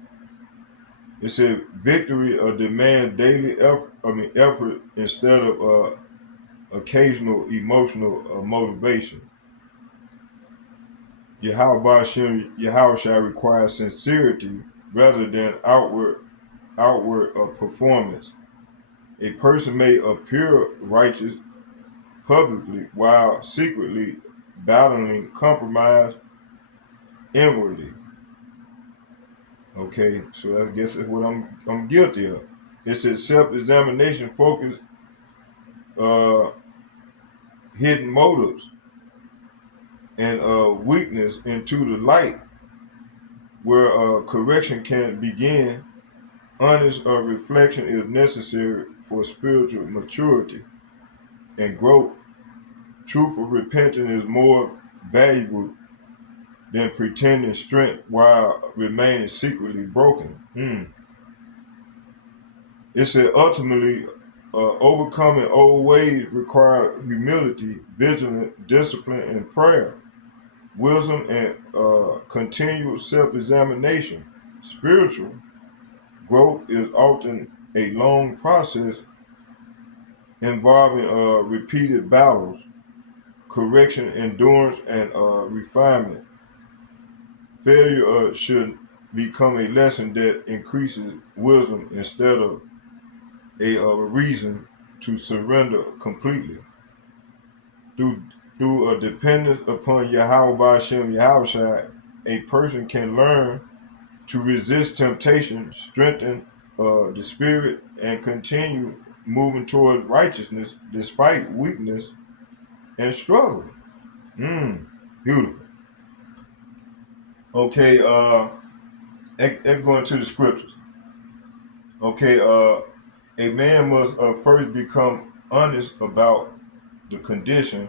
It said victory demand daily effort instead of occasional emotional motivation. Yahweh shall require sincerity rather than outward performance. A person may appear righteous publicly while secretly battling compromise inwardly. Okay, so I guess that's what I'm guilty of. It says self-examination focus uh, hidden motives and weakness into the light where correction can begin. Honest reflection is necessary for spiritual maturity and growth. Truthful repentance is more valuable than pretending strength while remaining secretly broken. It said ultimately, overcoming old ways require humility, vigilance, discipline, and prayer, wisdom, and continual self-examination. Spiritual growth is often a long process involving repeated battles, correction, endurance, and refinement. Failure should become a lesson that increases wisdom instead of a reason to surrender completely. Through through a dependence upon Yahweh Ba'ashem Yahushua, a person can learn to resist temptation, strengthen the spirit, and continue moving towards righteousness despite weakness and struggle. Beautiful. Okay, going to the scriptures. Okay, a man must first become honest about the condition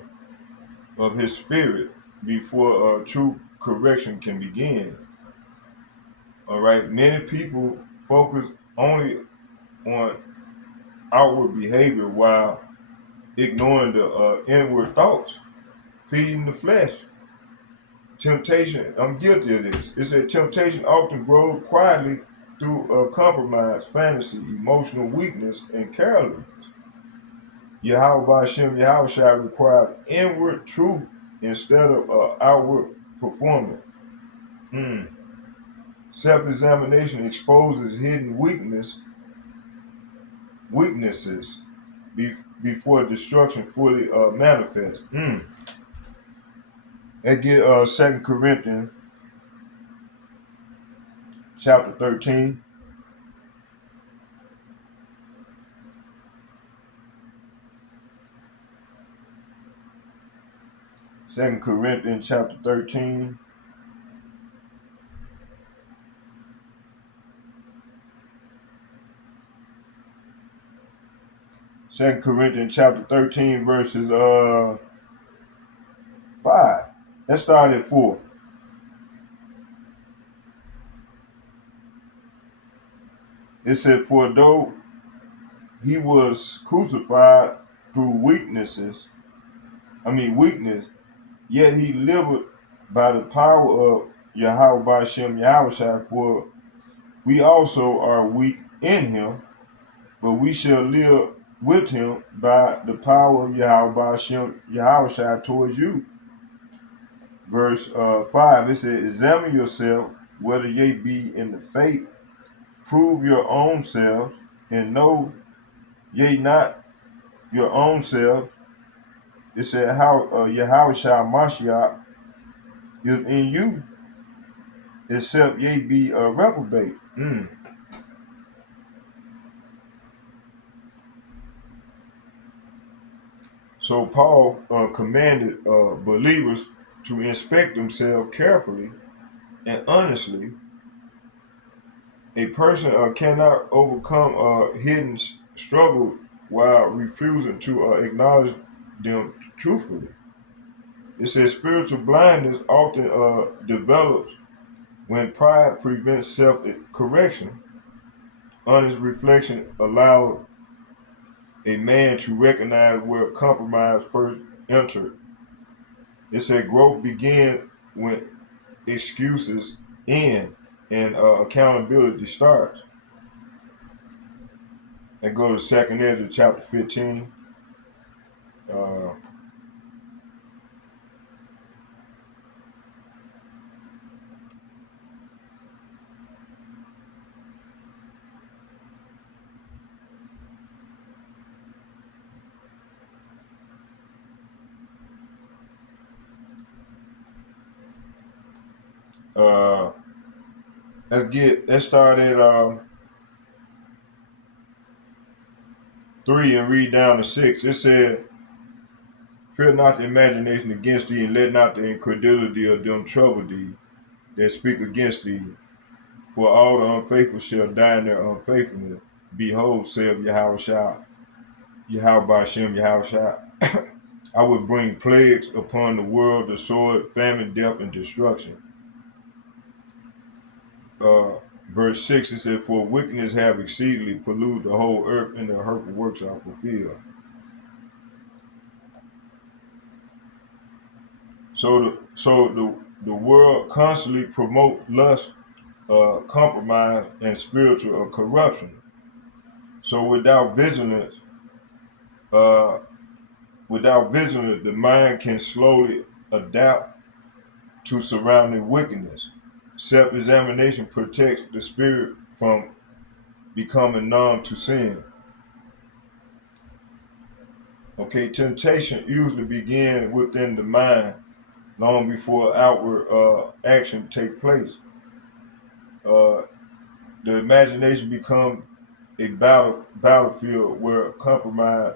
of his spirit before true correction can begin. All right, many people focus only on outward behavior while ignoring the inward thoughts, feeding the flesh. Temptation, I'm guilty of this. It said temptation often grows quietly through compromise, fantasy, emotional weakness, and carelessness. Yahweh Hashem Yahweh requires inward truth instead of outward performance. Hmm. Self-examination exposes hidden weaknesses before destruction fully manifests. And get 2 Corinthians chapter 13. 2 Corinthians chapter 13. Second Corinthians chapter 13 verses 5. Let's start at 4. It said, for though he was crucified through weakness, yet he lived by the power of Yahweh Hashem Yahweh, for we also are weak in him, but we shall live with him by the power of Yahweh Hashem Yahweh towards you. Verse 5, it says, examine yourself whether ye be in the faith, prove your own selves, and know ye not your own selves. It said how Yahweh Mashiach is in you, except ye be a reprobate. So Paul commanded believers to inspect themselves carefully and honestly. A person cannot overcome a hidden struggle while refusing to acknowledge them truthfully. It says spiritual blindness often develops when pride prevents self-correction. Honest reflection allows a man to recognize where compromise first entered. It said growth begins when excuses end and accountability starts. And go to 2nd Ezra chapter 15. Let's start at 3 and read down to 6. It said, fear not the imagination against thee, and let not the incredulity of them trouble thee that speak against thee. For all the unfaithful shall die in their unfaithfulness. Behold, saith Yahweh Hashem Yahweh, I will bring plagues upon the world, the sword, famine, death, and destruction. Verse 6, it said, for wickedness have exceedingly polluted the whole earth, and their hurtful works are fulfilled. So the world constantly promotes lust, compromise, and spiritual corruption. So without vigilance, the mind can slowly adapt to surrounding wickedness. Self-examination protects the spirit from becoming numb to sin. Okay, temptation usually begins within the mind long before outward action take place. Uh, the imagination becomes a battlefield where compromise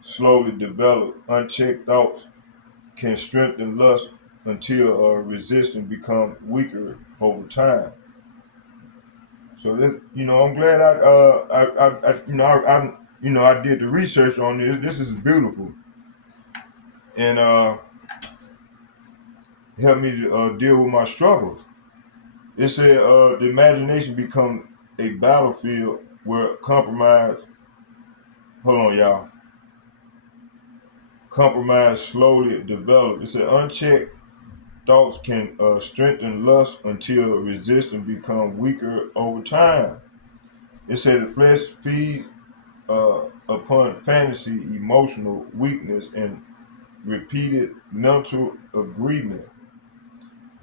slowly develop. Unchecked thoughts can strengthen lust until resistance becomes weaker over time. So this, I'm glad I did the research on this. This is beautiful, and helped me to deal with my struggles. It said the imagination becomes a battlefield where compromise. Hold on, y'all. Compromise slowly develops. It said unchecked thoughts can strengthen lust until resistance becomes weaker over time. It said the flesh feeds upon fantasy, emotional weakness, and repeated mental agreement.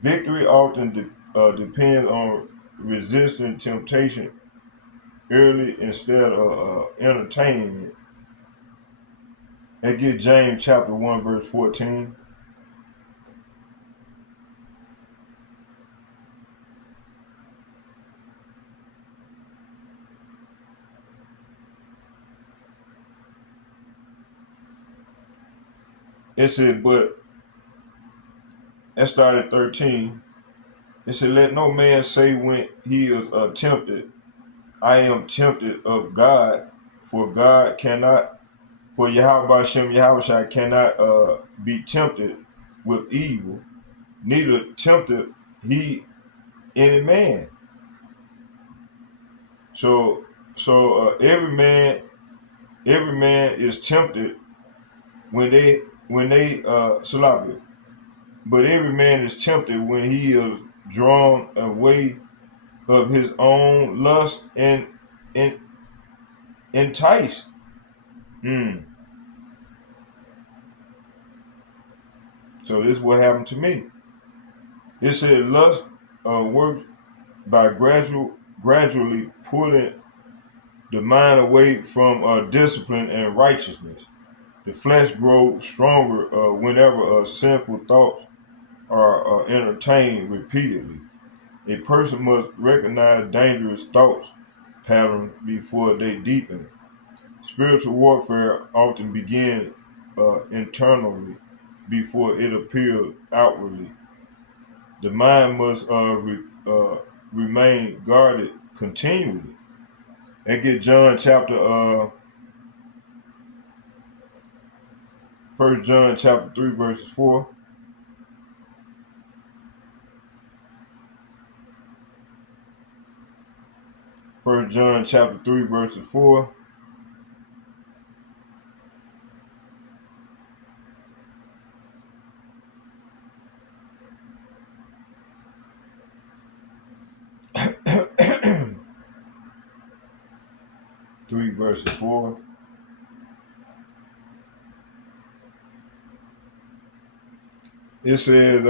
Victory often depends on resisting temptation early instead of entertaining it. And get James chapter 1, verse 14. It said, but that started at 13. It said, let no man say when he is tempted, I am tempted of God, for God cannot, for Yahweh Shem Yahweh cannot be tempted with evil, neither tempted he any man. So every man is tempted when they Salabia. But every man is tempted when he is drawn away of his own lust and enticed. Mm. So this is what happened to me. It said lust works by gradually pulling the mind away from discipline and righteousness. The flesh grows stronger whenever sinful thoughts are entertained repeatedly. A person must recognize dangerous thoughts patterns before they deepen. Spiritual warfare often begins internally before it appears outwardly. The mind must remain guarded continually. And get John chapter 1 John chapter 3 verses 4. 1 John chapter 3 verses 4. Three verses 4. It says,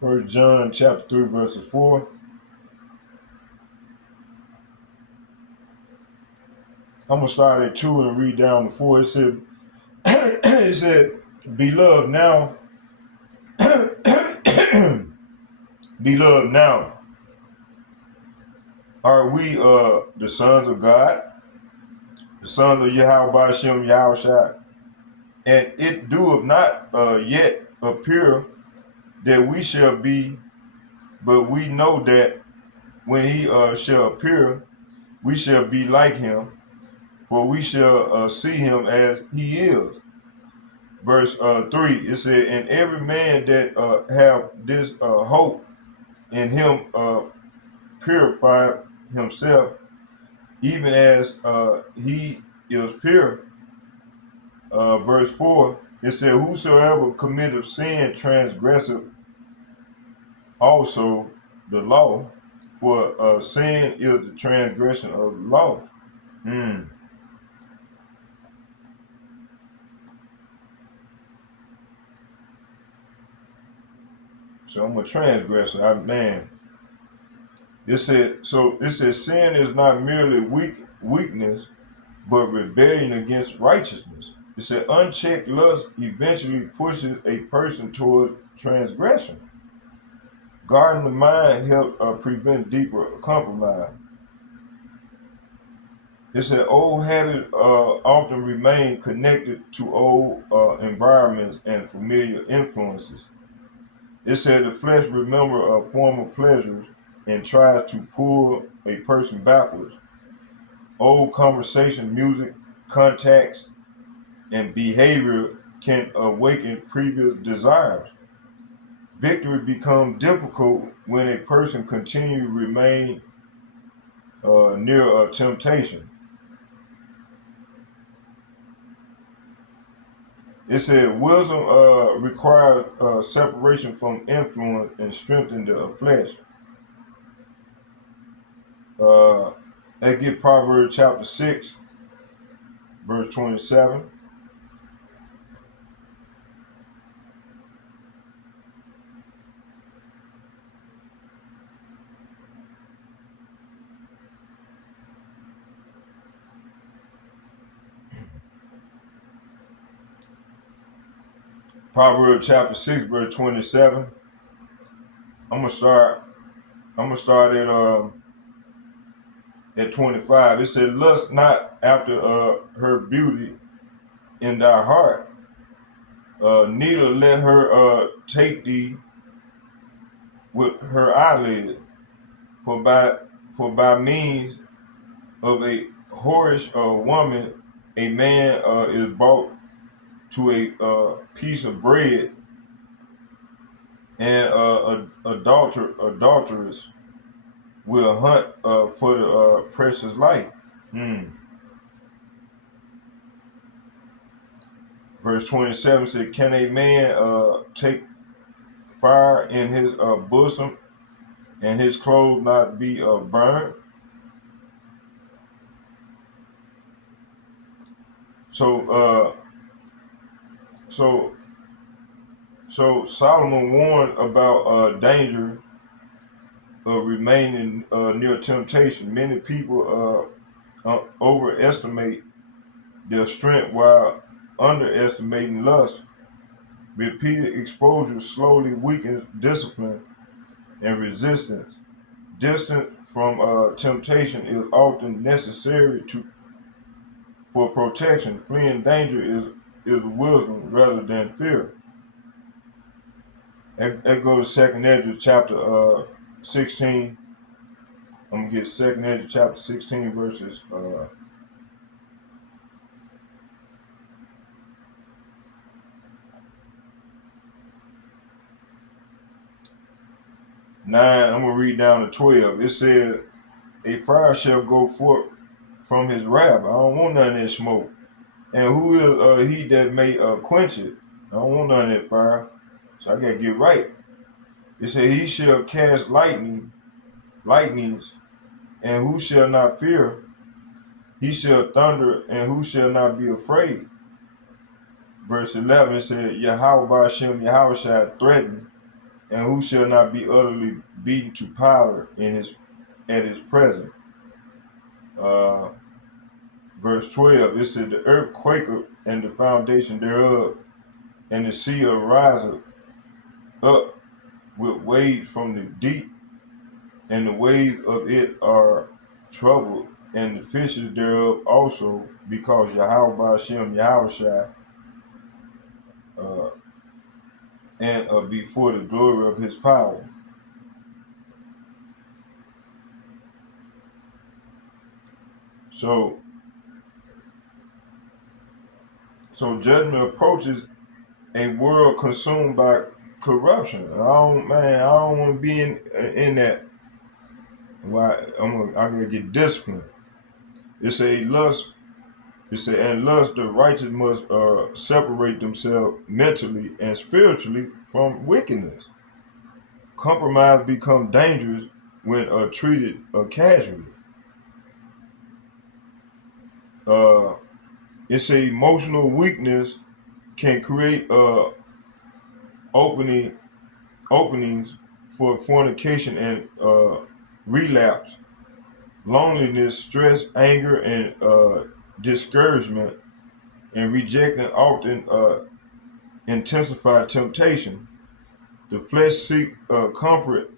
1 John chapter 3 verses 4. I'm gonna start at 2 and read down to 4. It said, it said, beloved now, beloved now, are we the sons of God, the sons of Yahweh Hashem Yahweh, and it doeth not yet appear that we shall be, but we know that when he shall appear, we shall be like him, for we shall see him as he is. Verse 3, it said, and every man that have this hope in him purify himself, even as he is pure. Verse 4, it said, whosoever committeth sin transgresseth also the law, for sin is the transgression of the law. Mm. So I'm a transgressor. Man. It said sin is not merely weakness, but rebellion against righteousness. It said unchecked lust eventually pushes a person toward transgression. Guarding the mind helps prevent deeper compromise. It said old habits often remain connected to old environments and familiar influences. It said the flesh remembers former pleasures and tries to pull a person backwards. Old conversation, music, contacts, and behavior can awaken previous desires. Victory becomes difficult when a person continues to remain near a temptation. It said wisdom requires separation from influence and strengthen the flesh. Uh, Let's get Proverbs chapter 6, verse 27. Proverbs chapter 6, verse 27. I'm gonna start. I'm gonna start at 25. It said, "Lust not after her beauty in thy heart, neither let her take thee with her eyelid, for by means of a whorish woman, a man is brought to a piece of bread, and adulteress will hunt for the precious life." Hmm. Verse 27 said, "Can a man take fire in his bosom, and his clothes not be burned?" So, so, so Solomon warned about danger of remaining near temptation. Many people overestimate their strength while underestimating lust. Repeated exposure slowly weakens discipline and resistance. Distance from temptation is often necessary for protection. Fleeing danger is wisdom rather than fear. That goes to Second Ezra chapter 16. I'm gonna get Second Ezra chapter 16 verses 9. I'm gonna read down to 12. It said, "A fire shall go forth from his wrath." I don't want none of that smoke. "And who is he that may quench it?" I don't want none of that fire. So I gotta get right. It said, "He shall cast lightnings, and who shall not fear? He shall thunder, and who shall not be afraid?" Verse 11, it said, "Yahweh Hashem Yahweh shall threaten, and who shall not be utterly beaten to powder at his presence?" Uh, Verse 12, it said, "The earth quaketh, and the foundation thereof, and the sea ariseth up with waves from the deep, and the waves of it are troubled, and the fishes thereof also, because Yahweh Hashem Yahweh uh, and before the glory of his power." So, judgment approaches a world consumed by corruption. I don't want to be in that. Why I'm gonna get disciplined. It's a lust. It's a and lust. The righteous must separate themselves mentally and spiritually from wickedness. Compromise become dangerous when treated casually. Uh, it's a emotional weakness can create opening openings for fornication and relapse. Loneliness, stress, anger, and discouragement and rejecting often intensify temptation. The flesh seek comfort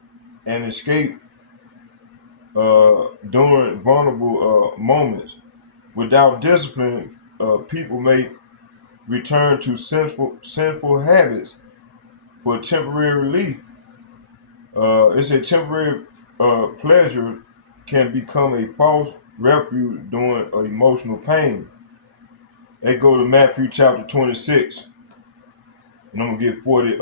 and escape during vulnerable moments. Without discipline, people may return to sinful habits for temporary relief. It's a temporary pleasure can become a false refuge during emotional pain. They go to Matthew chapter 26, and I'm gonna get 40.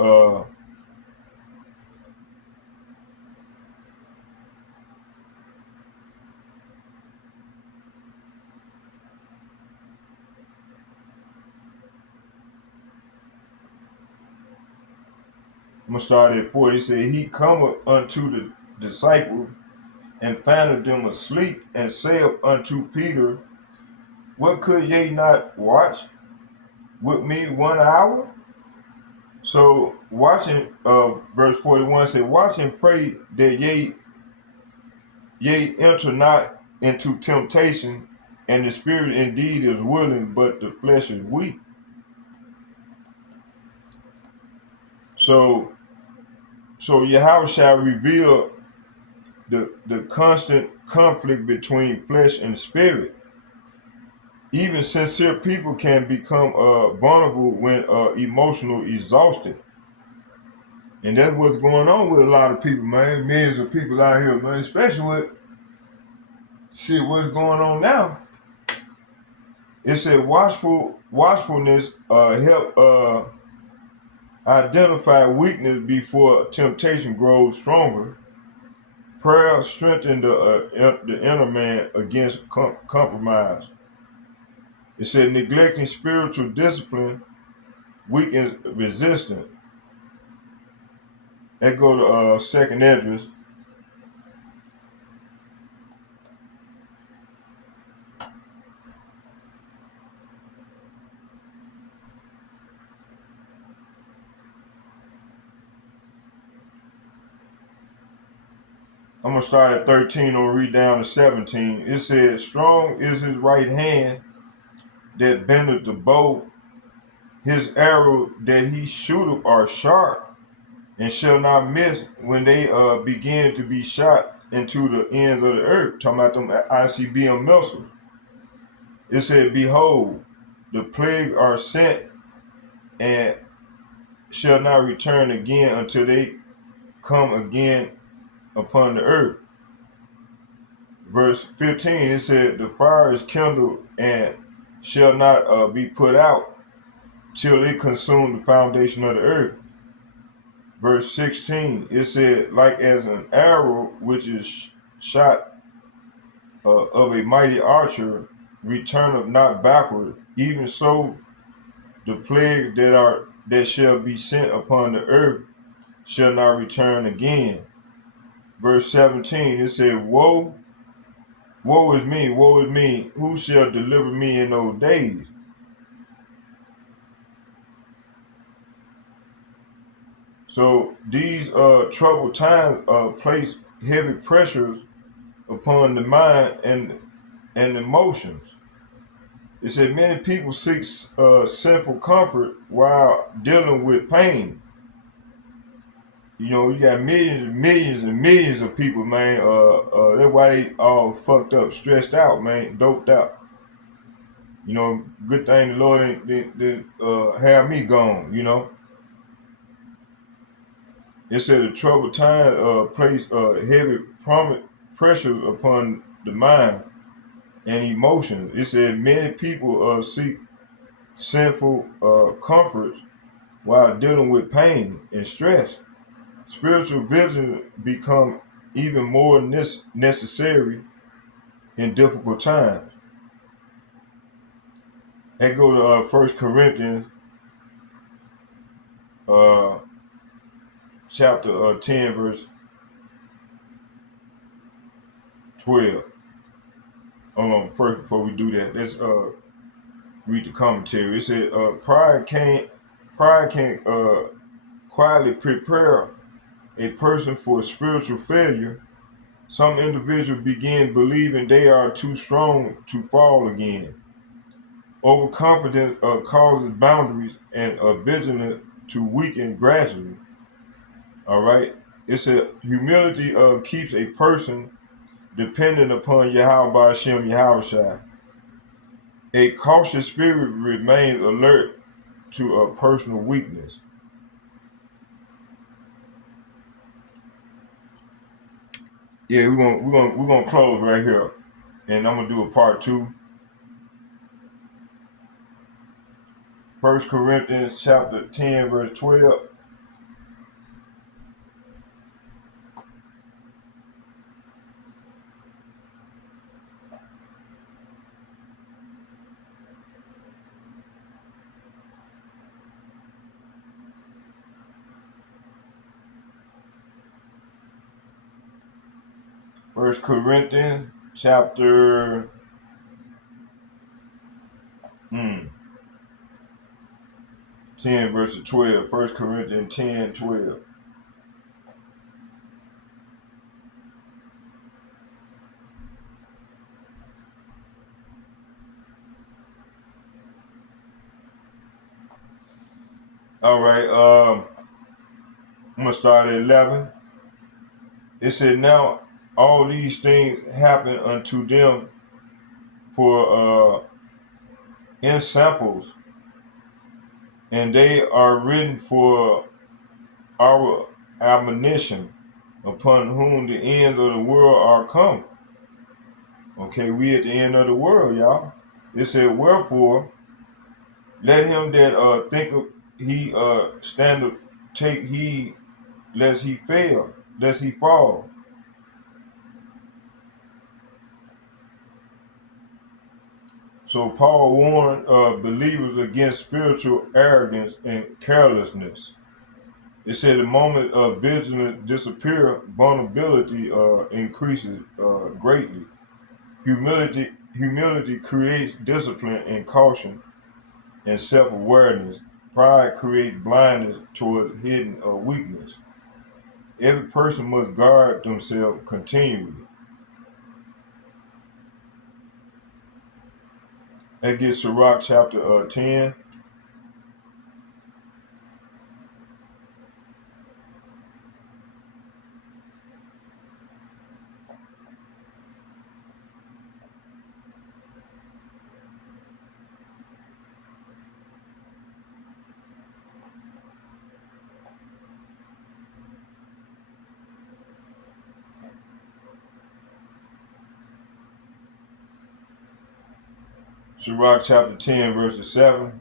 I'm gonna start at 40. He said, "He cometh unto the disciples and found them asleep, and said unto Peter, What could ye not watch with me 1 hour?" So watching verse 41 said, "Watch and pray that ye enter not into temptation, and the spirit indeed is willing, but the flesh is weak." So Yahweh shall reveal the constant conflict between flesh and spirit. Even sincere people can become vulnerable when emotional exhausted. And that's what's going on with a lot of people, man. Millions of people out here, man, especially with shit what's going on now. It said watchfulness help identify weakness before temptation grows stronger. Prayer strengthens the inner man against compromise. It said neglecting spiritual discipline weakens resistance. That go to second Esdras. I'm gonna start at 13 and read down to 17. It says, "Strong is his right hand that bendeth the bow. His arrow that he shooteth are sharp, and shall not miss when they begin to be shot into the ends of the earth." Talking about them ICBM missiles. It said, "Behold, the plagues are sent and shall not return again until they come again upon the earth." Verse 15, it said, "The fire is kindled and shall not be put out till it consume the foundation of the earth." Verse 16, it said, "Like as an arrow which is shot of a mighty archer returneth not backward, even so the plague that shall be sent upon the earth shall not return again." Verse 17, it said, woe is me, who shall deliver me in those days?" So these troubled times place heavy pressures upon the mind and emotions. It said many people seek sinful comfort while dealing with pain. You know, you got millions and millions and millions of people, man. That's why they all fucked up, stressed out, man, doped out. You know, good thing the Lord didn't have me gone. You know, it said the troubled time place heavy pressures upon the mind and emotions. It said many people seek sinful comforts while dealing with pain and stress. Spiritual vision become even more necessary in difficult times. And go to 1 Corinthians uh, chapter 10, verse 12. Hold on, first before we do that, let's read the commentary. It said, pride can quietly prepare a person for spiritual failure. Some individuals begin believing they are too strong to fall again. Overconfidence causes boundaries and vigilance to weaken gradually. All right. It said humility keeps a person dependent upon Yahweh Hashem Yahweh. A cautious spirit remains alert to a personal weakness. Yeah, we're gonna close right here, and I'm gonna do a part two. First Corinthians chapter 10, verse 12. First Corinthians chapter 10, verse 12. First Corinthians 10, 12. All right, I'm gonna start at 11. It said, "Now all these things happen unto them for in samples, and they are written for our admonition, upon whom the ends of the world are come." Okay, we at the end of the world, y'all. It said, "Wherefore, let him that thinketh he standeth take heed lest he fall." So Paul warned believers against spiritual arrogance and carelessness. It said the moment of vigilance disappear, vulnerability increases greatly. Humility creates discipline and caution and self-awareness. Pride creates blindness towards hidden weakness. Every person must guard themselves continually. That gets Sirach chapter 10. Sirach chapter 10, verses 7.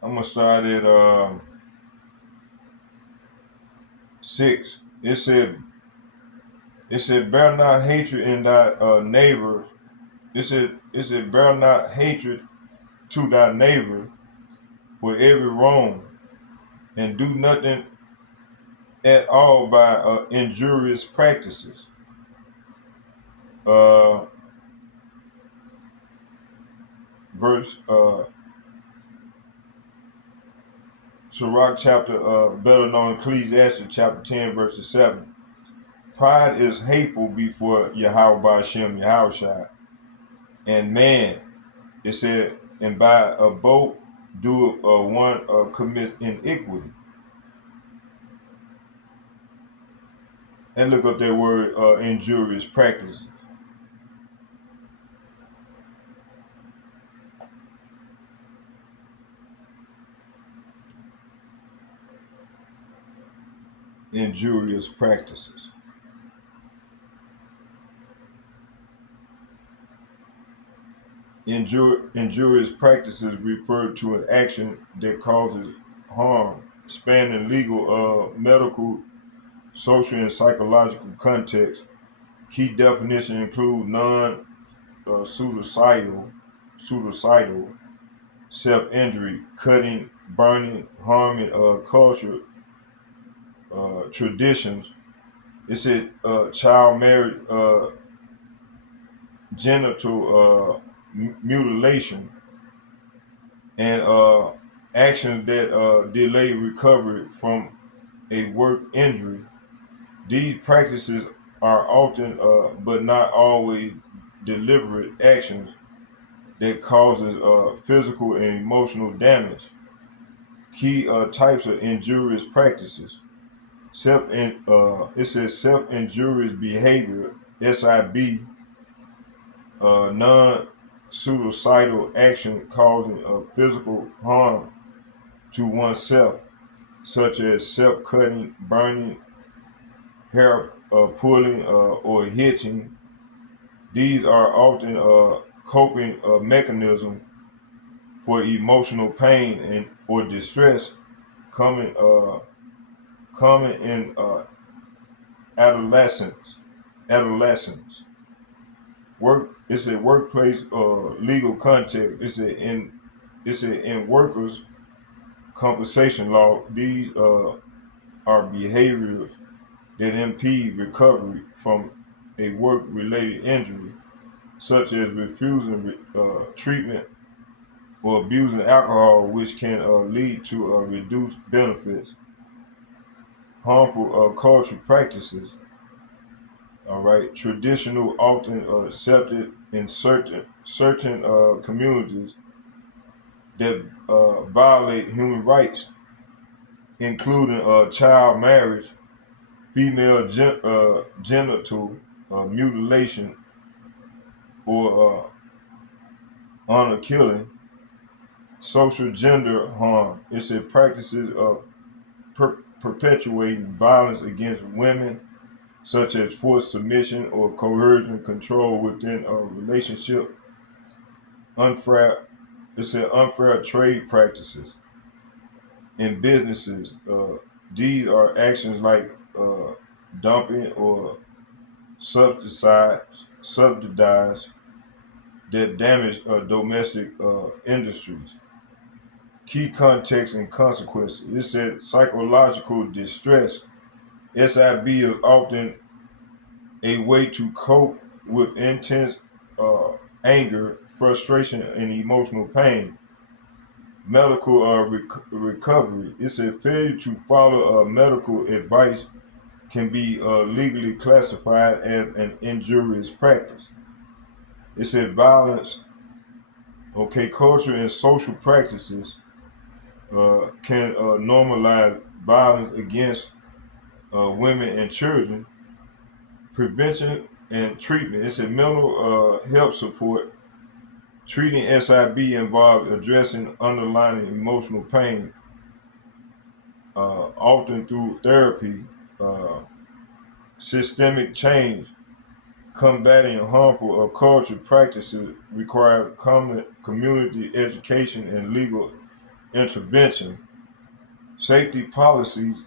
I'm gonna start at 6. It said, "Bear not hatred in thy neighbors." It said, "Bear not hatred to thy neighbor for every wrong, and do nothing at all by injurious practices." Uh, verse Sirach chapter, better known Ecclesiastes chapter 10, verses 7. "Pride is hateful before Yahweh Hashem Yahushai, and man," it said, "and by a boat do one commits iniquity." And look up that word injurious practices. Injurious practices. Injurious practices refer to an action that causes harm, spanning legal, medical, social, and psychological contexts. Key definitions include non-suicidal, self-injury, cutting, burning, harming, culture, traditions. It said child marriage, genital mutilation, and actions that delay recovery from a work injury. These practices are often, but not always, deliberate actions that causes physical and emotional damage. Key types of injurious practices. It says self-injurious behavior (SIB), non-suicidal action causing physical harm to oneself, such as self-cutting, burning, hair pulling, or hitching. These are often coping mechanism for emotional pain and or distress coming common in adolescence. Adolescence. It's a workplace legal context. It's in workers' compensation law. These are behaviors that impede recovery from a work-related injury, such as refusing treatment or abusing alcohol, which can lead to reduced benefits. Harmful cultural practices. All right, traditional, often accepted in certain communities that violate human rights, including child marriage, female genital mutilation, or honor killing, social gender harm. It's a practices of perpetuating violence against women, such as forced submission or coercion, control within a relationship. Unfair, unfair trade practices in businesses. These are actions like dumping or subsidize that damage domestic industries. Key context and consequences. It said psychological distress. SIB is often a way to cope with intense anger, frustration, and emotional pain. Medical recovery. It's a failure to follow medical advice can be legally classified as an injurious practice. It said violence. Okay, culture and social practices can normalize violence against women and children. Prevention and treatment. It's a mental health support. Treating SIB involves addressing underlying emotional pain, often through therapy, uh, systemic change. Combating harmful or cultural practices require common community education and legal intervention. Safety policies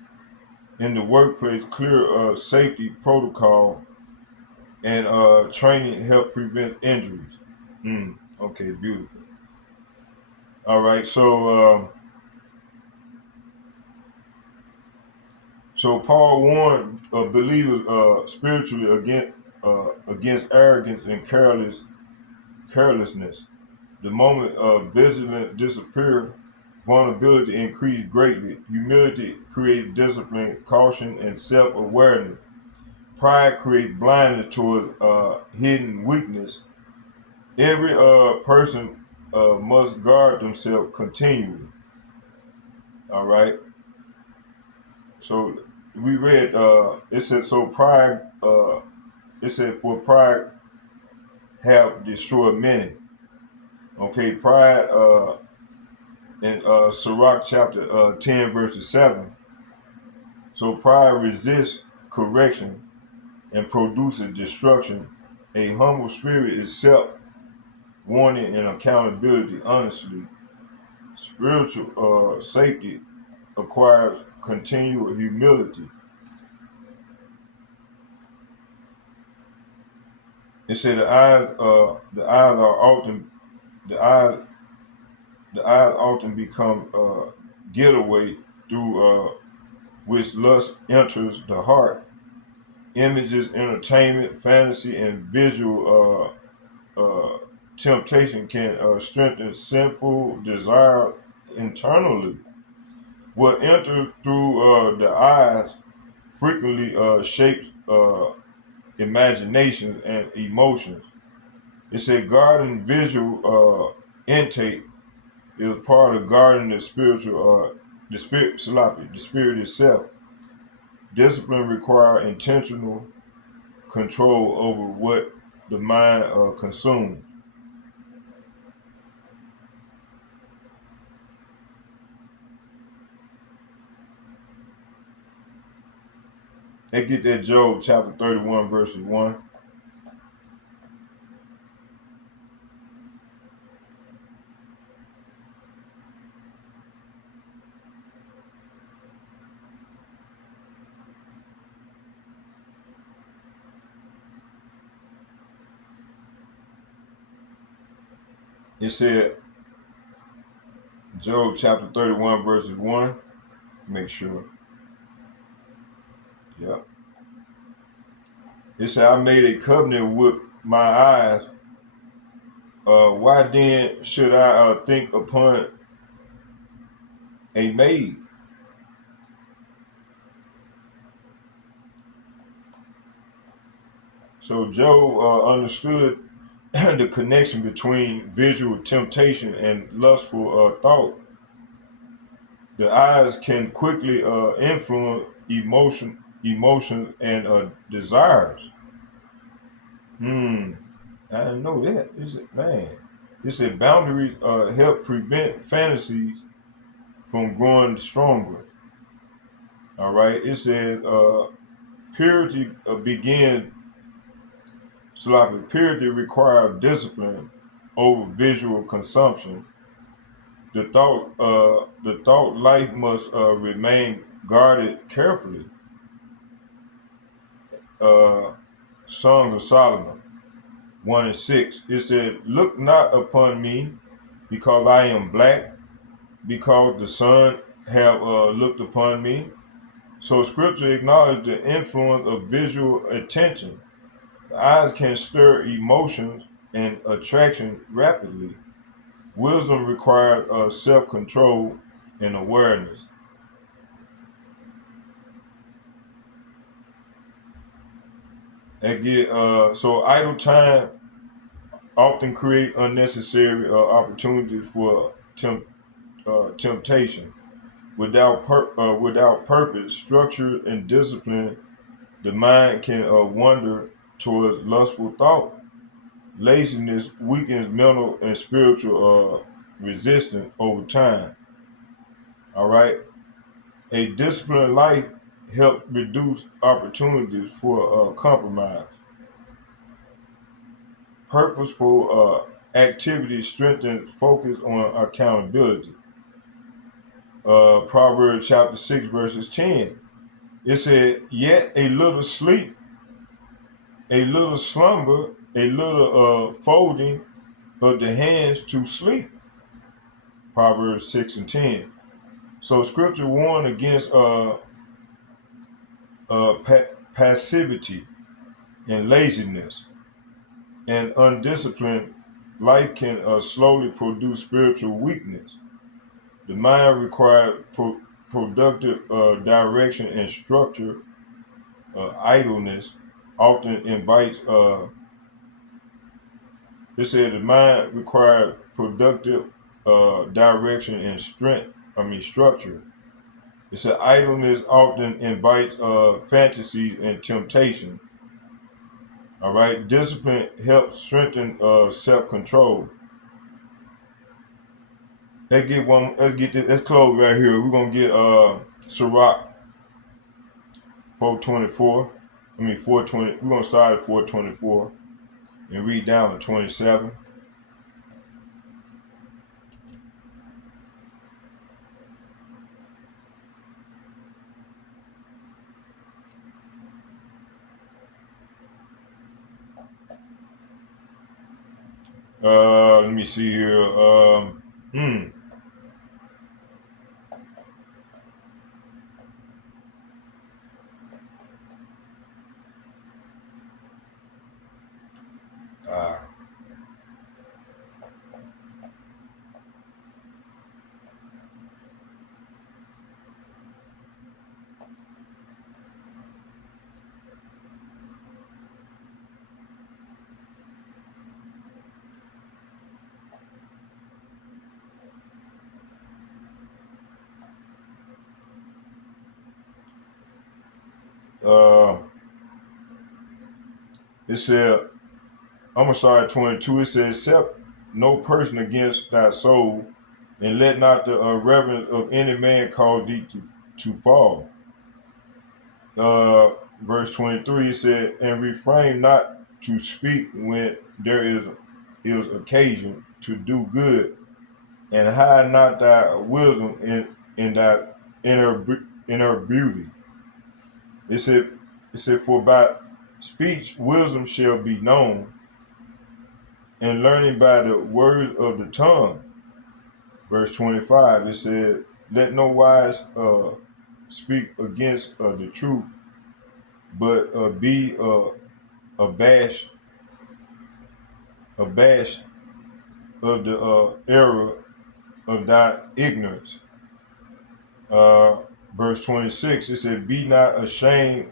in the workplace, clear safety protocol, and training help prevent injuries. Okay, beautiful. All right, so Paul warned believers spiritually against arrogance and carelessness. The moment vigilance disappear, vulnerability increased greatly. Humility creates discipline, caution, and self-awareness. Pride creates blindness toward hidden weakness. Every person must guard themselves continually. All right. So we read. It said so. Pride. It said for pride have destroyed many. Okay. Pride. In Sirach chapter 10 verses 7. So pride resists correction and produces destruction. A humble spirit is self warning and accountability. Honestly, spiritual safety acquires continual humility. It said the eyes are often the eyes the eyes often become getaway through which lust enters the heart. Images, entertainment, fantasy, and visual temptation can strengthen sinful desire internally. What enters through the eyes frequently shapes imaginations and emotions. It said guarding visual intake is part of guarding the spiritual, the spirit, sloppy, the spirit itself. Discipline requires intentional control over what the mind consumes. They get that Job chapter 31, verses 1. It said, Job chapter 31, verses 1. Make sure. Yep. It said, I made a covenant with my eyes. Why then should I think upon a maid? So Job understood the connection between visual temptation and lustful thought. The eyes can quickly influence emotions, and desires. Hmm, I didn't know that. Is it man? It said boundaries help prevent fantasies from growing stronger. All right. It said purity begins sloppy. Purity requires discipline over visual consumption. The thought life must remain guarded carefully. Uh, Songs of Solomon 1:6. It said, "Look not upon me, because I am black, because the sun have looked upon me." So Scripture acknowledges the influence of visual attention. The eyes can stir emotions and attraction rapidly. Wisdom requires self-control and awareness. So idle time often create unnecessary opportunities for temptation. Without purpose, structure, and discipline, the mind can wander towards lustful thought. Laziness weakens mental and spiritual resistance over time. All right. A disciplined life helps reduce opportunities for compromise. Purposeful activity strengthens focus on accountability. Proverbs chapter 6, verses 10. It said, "Yet a little sleep, a little slumber, a little folding of the hands to sleep." Proverbs 6 and 10. So scripture warned against passivity and laziness and undisciplined life can slowly produce spiritual weakness. The mind requires productive direction and structure. Idleness often invites. It said the mind requires productive direction and strength. Structure. It said idleness often invites fantasies and temptation. All right, discipline helps strengthen self-control. Let's get one. Let's get this. Let's close right here. We're gonna get Sirach 424. 420. We're gonna start at 424 and read down to 27. Let me see here. Hmm. Uh, Uh, it said, I'm gonna start at 22. It says, "Accept no person against thy soul, and let not the reverence of any man cause thee to fall." Uh, Verse 23, it said, "And refrain not to speak when there is occasion to do good, and hide not thy wisdom in thy in her in her beauty." It said, "For by speech wisdom shall be known, and learning by the words of the tongue." Verse 25, it said, "Let no wise speak against the truth, but be abashed, abashed of the error of thy ignorance." Uh, Verse 26, it said, "Be not ashamed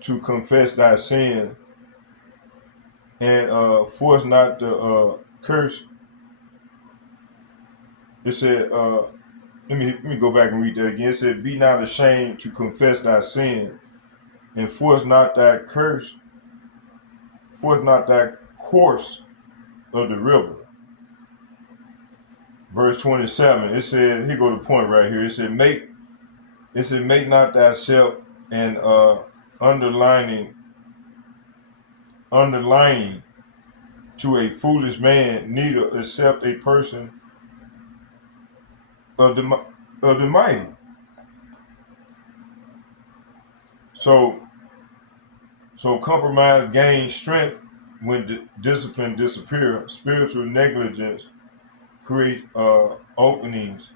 to confess thy sin, and force not the curse." It said, let me go back and read that again. It said, "Be not ashamed to confess thy sin, and force not thy curse, force not thy course of the river." Verse 27, it said, here go the point right here. It said, "Make not thyself," and underlining, underlining to a foolish man, neither accept a person of the mighty. So compromise gains strength when discipline disappears. Spiritual negligence creates openings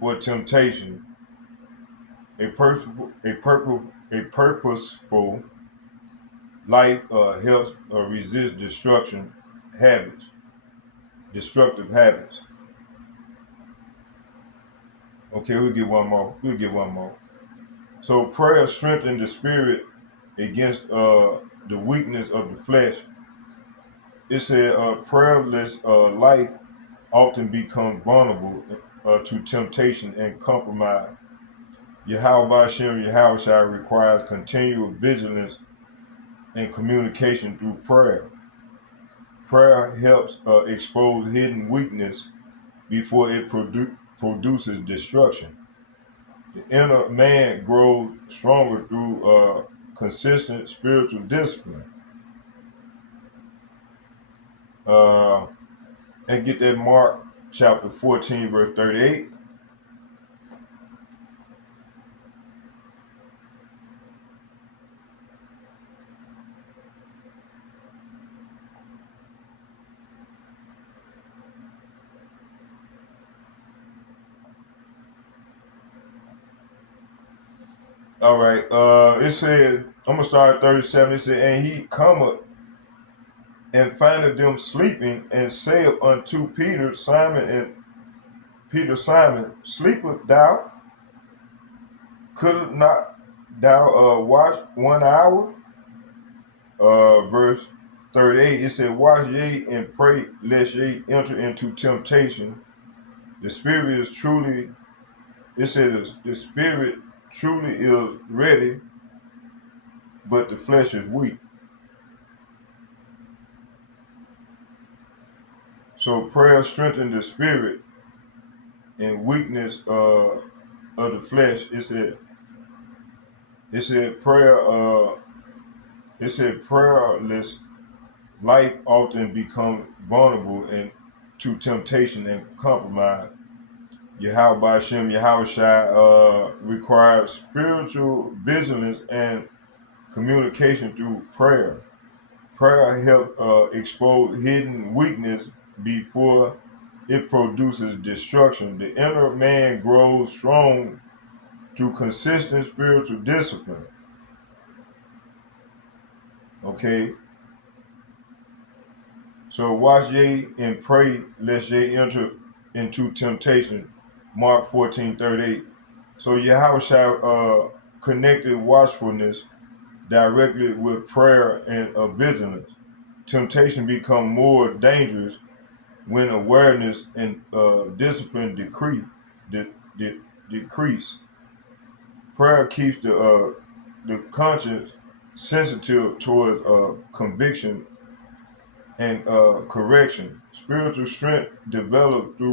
for temptation. A purposeful life helps resist destructive habits. Okay, we'll get one more. So prayer strengthens the spirit against the weakness of the flesh. It said prayerless life often becomes vulnerable to temptation and compromise. Yahweh Shem Yahweh requires continual vigilance and communication through prayer. Prayer helps expose hidden weakness before it produces destruction. The inner man grows stronger through consistent spiritual discipline. Uh, and get that Mark chapter 14, verse 38. All right. It said, I'm gonna start at 37. It said, "And he cometh and findeth them sleeping, and saith unto Peter, Simon, sleepest thou? Could not thou watch 1 hour?" Verse 38, it said, "Watch ye and pray, lest ye enter into temptation. The spirit is truly," it says, "the spirit truly is ready, but the flesh is weak." So prayer strengthens the spirit, and weakness of the flesh. It said prayer. It said prayerless life often becomes vulnerable and to temptation and compromise. Yahweh Hashem Yahweh Shai requires spiritual vigilance and communication through prayer. Prayer helps expose hidden weakness before it produces destruction. The inner man grows strong through consistent spiritual discipline. Okay, so watch ye and pray lest ye enter into temptation. Mark 14:38. So Yahweh connected watchfulness directly with prayer and vigilance. Temptation become more dangerous when awareness and discipline de- decrease. Prayer keeps the the conscience sensitive towards conviction and correction. Spiritual strength developed through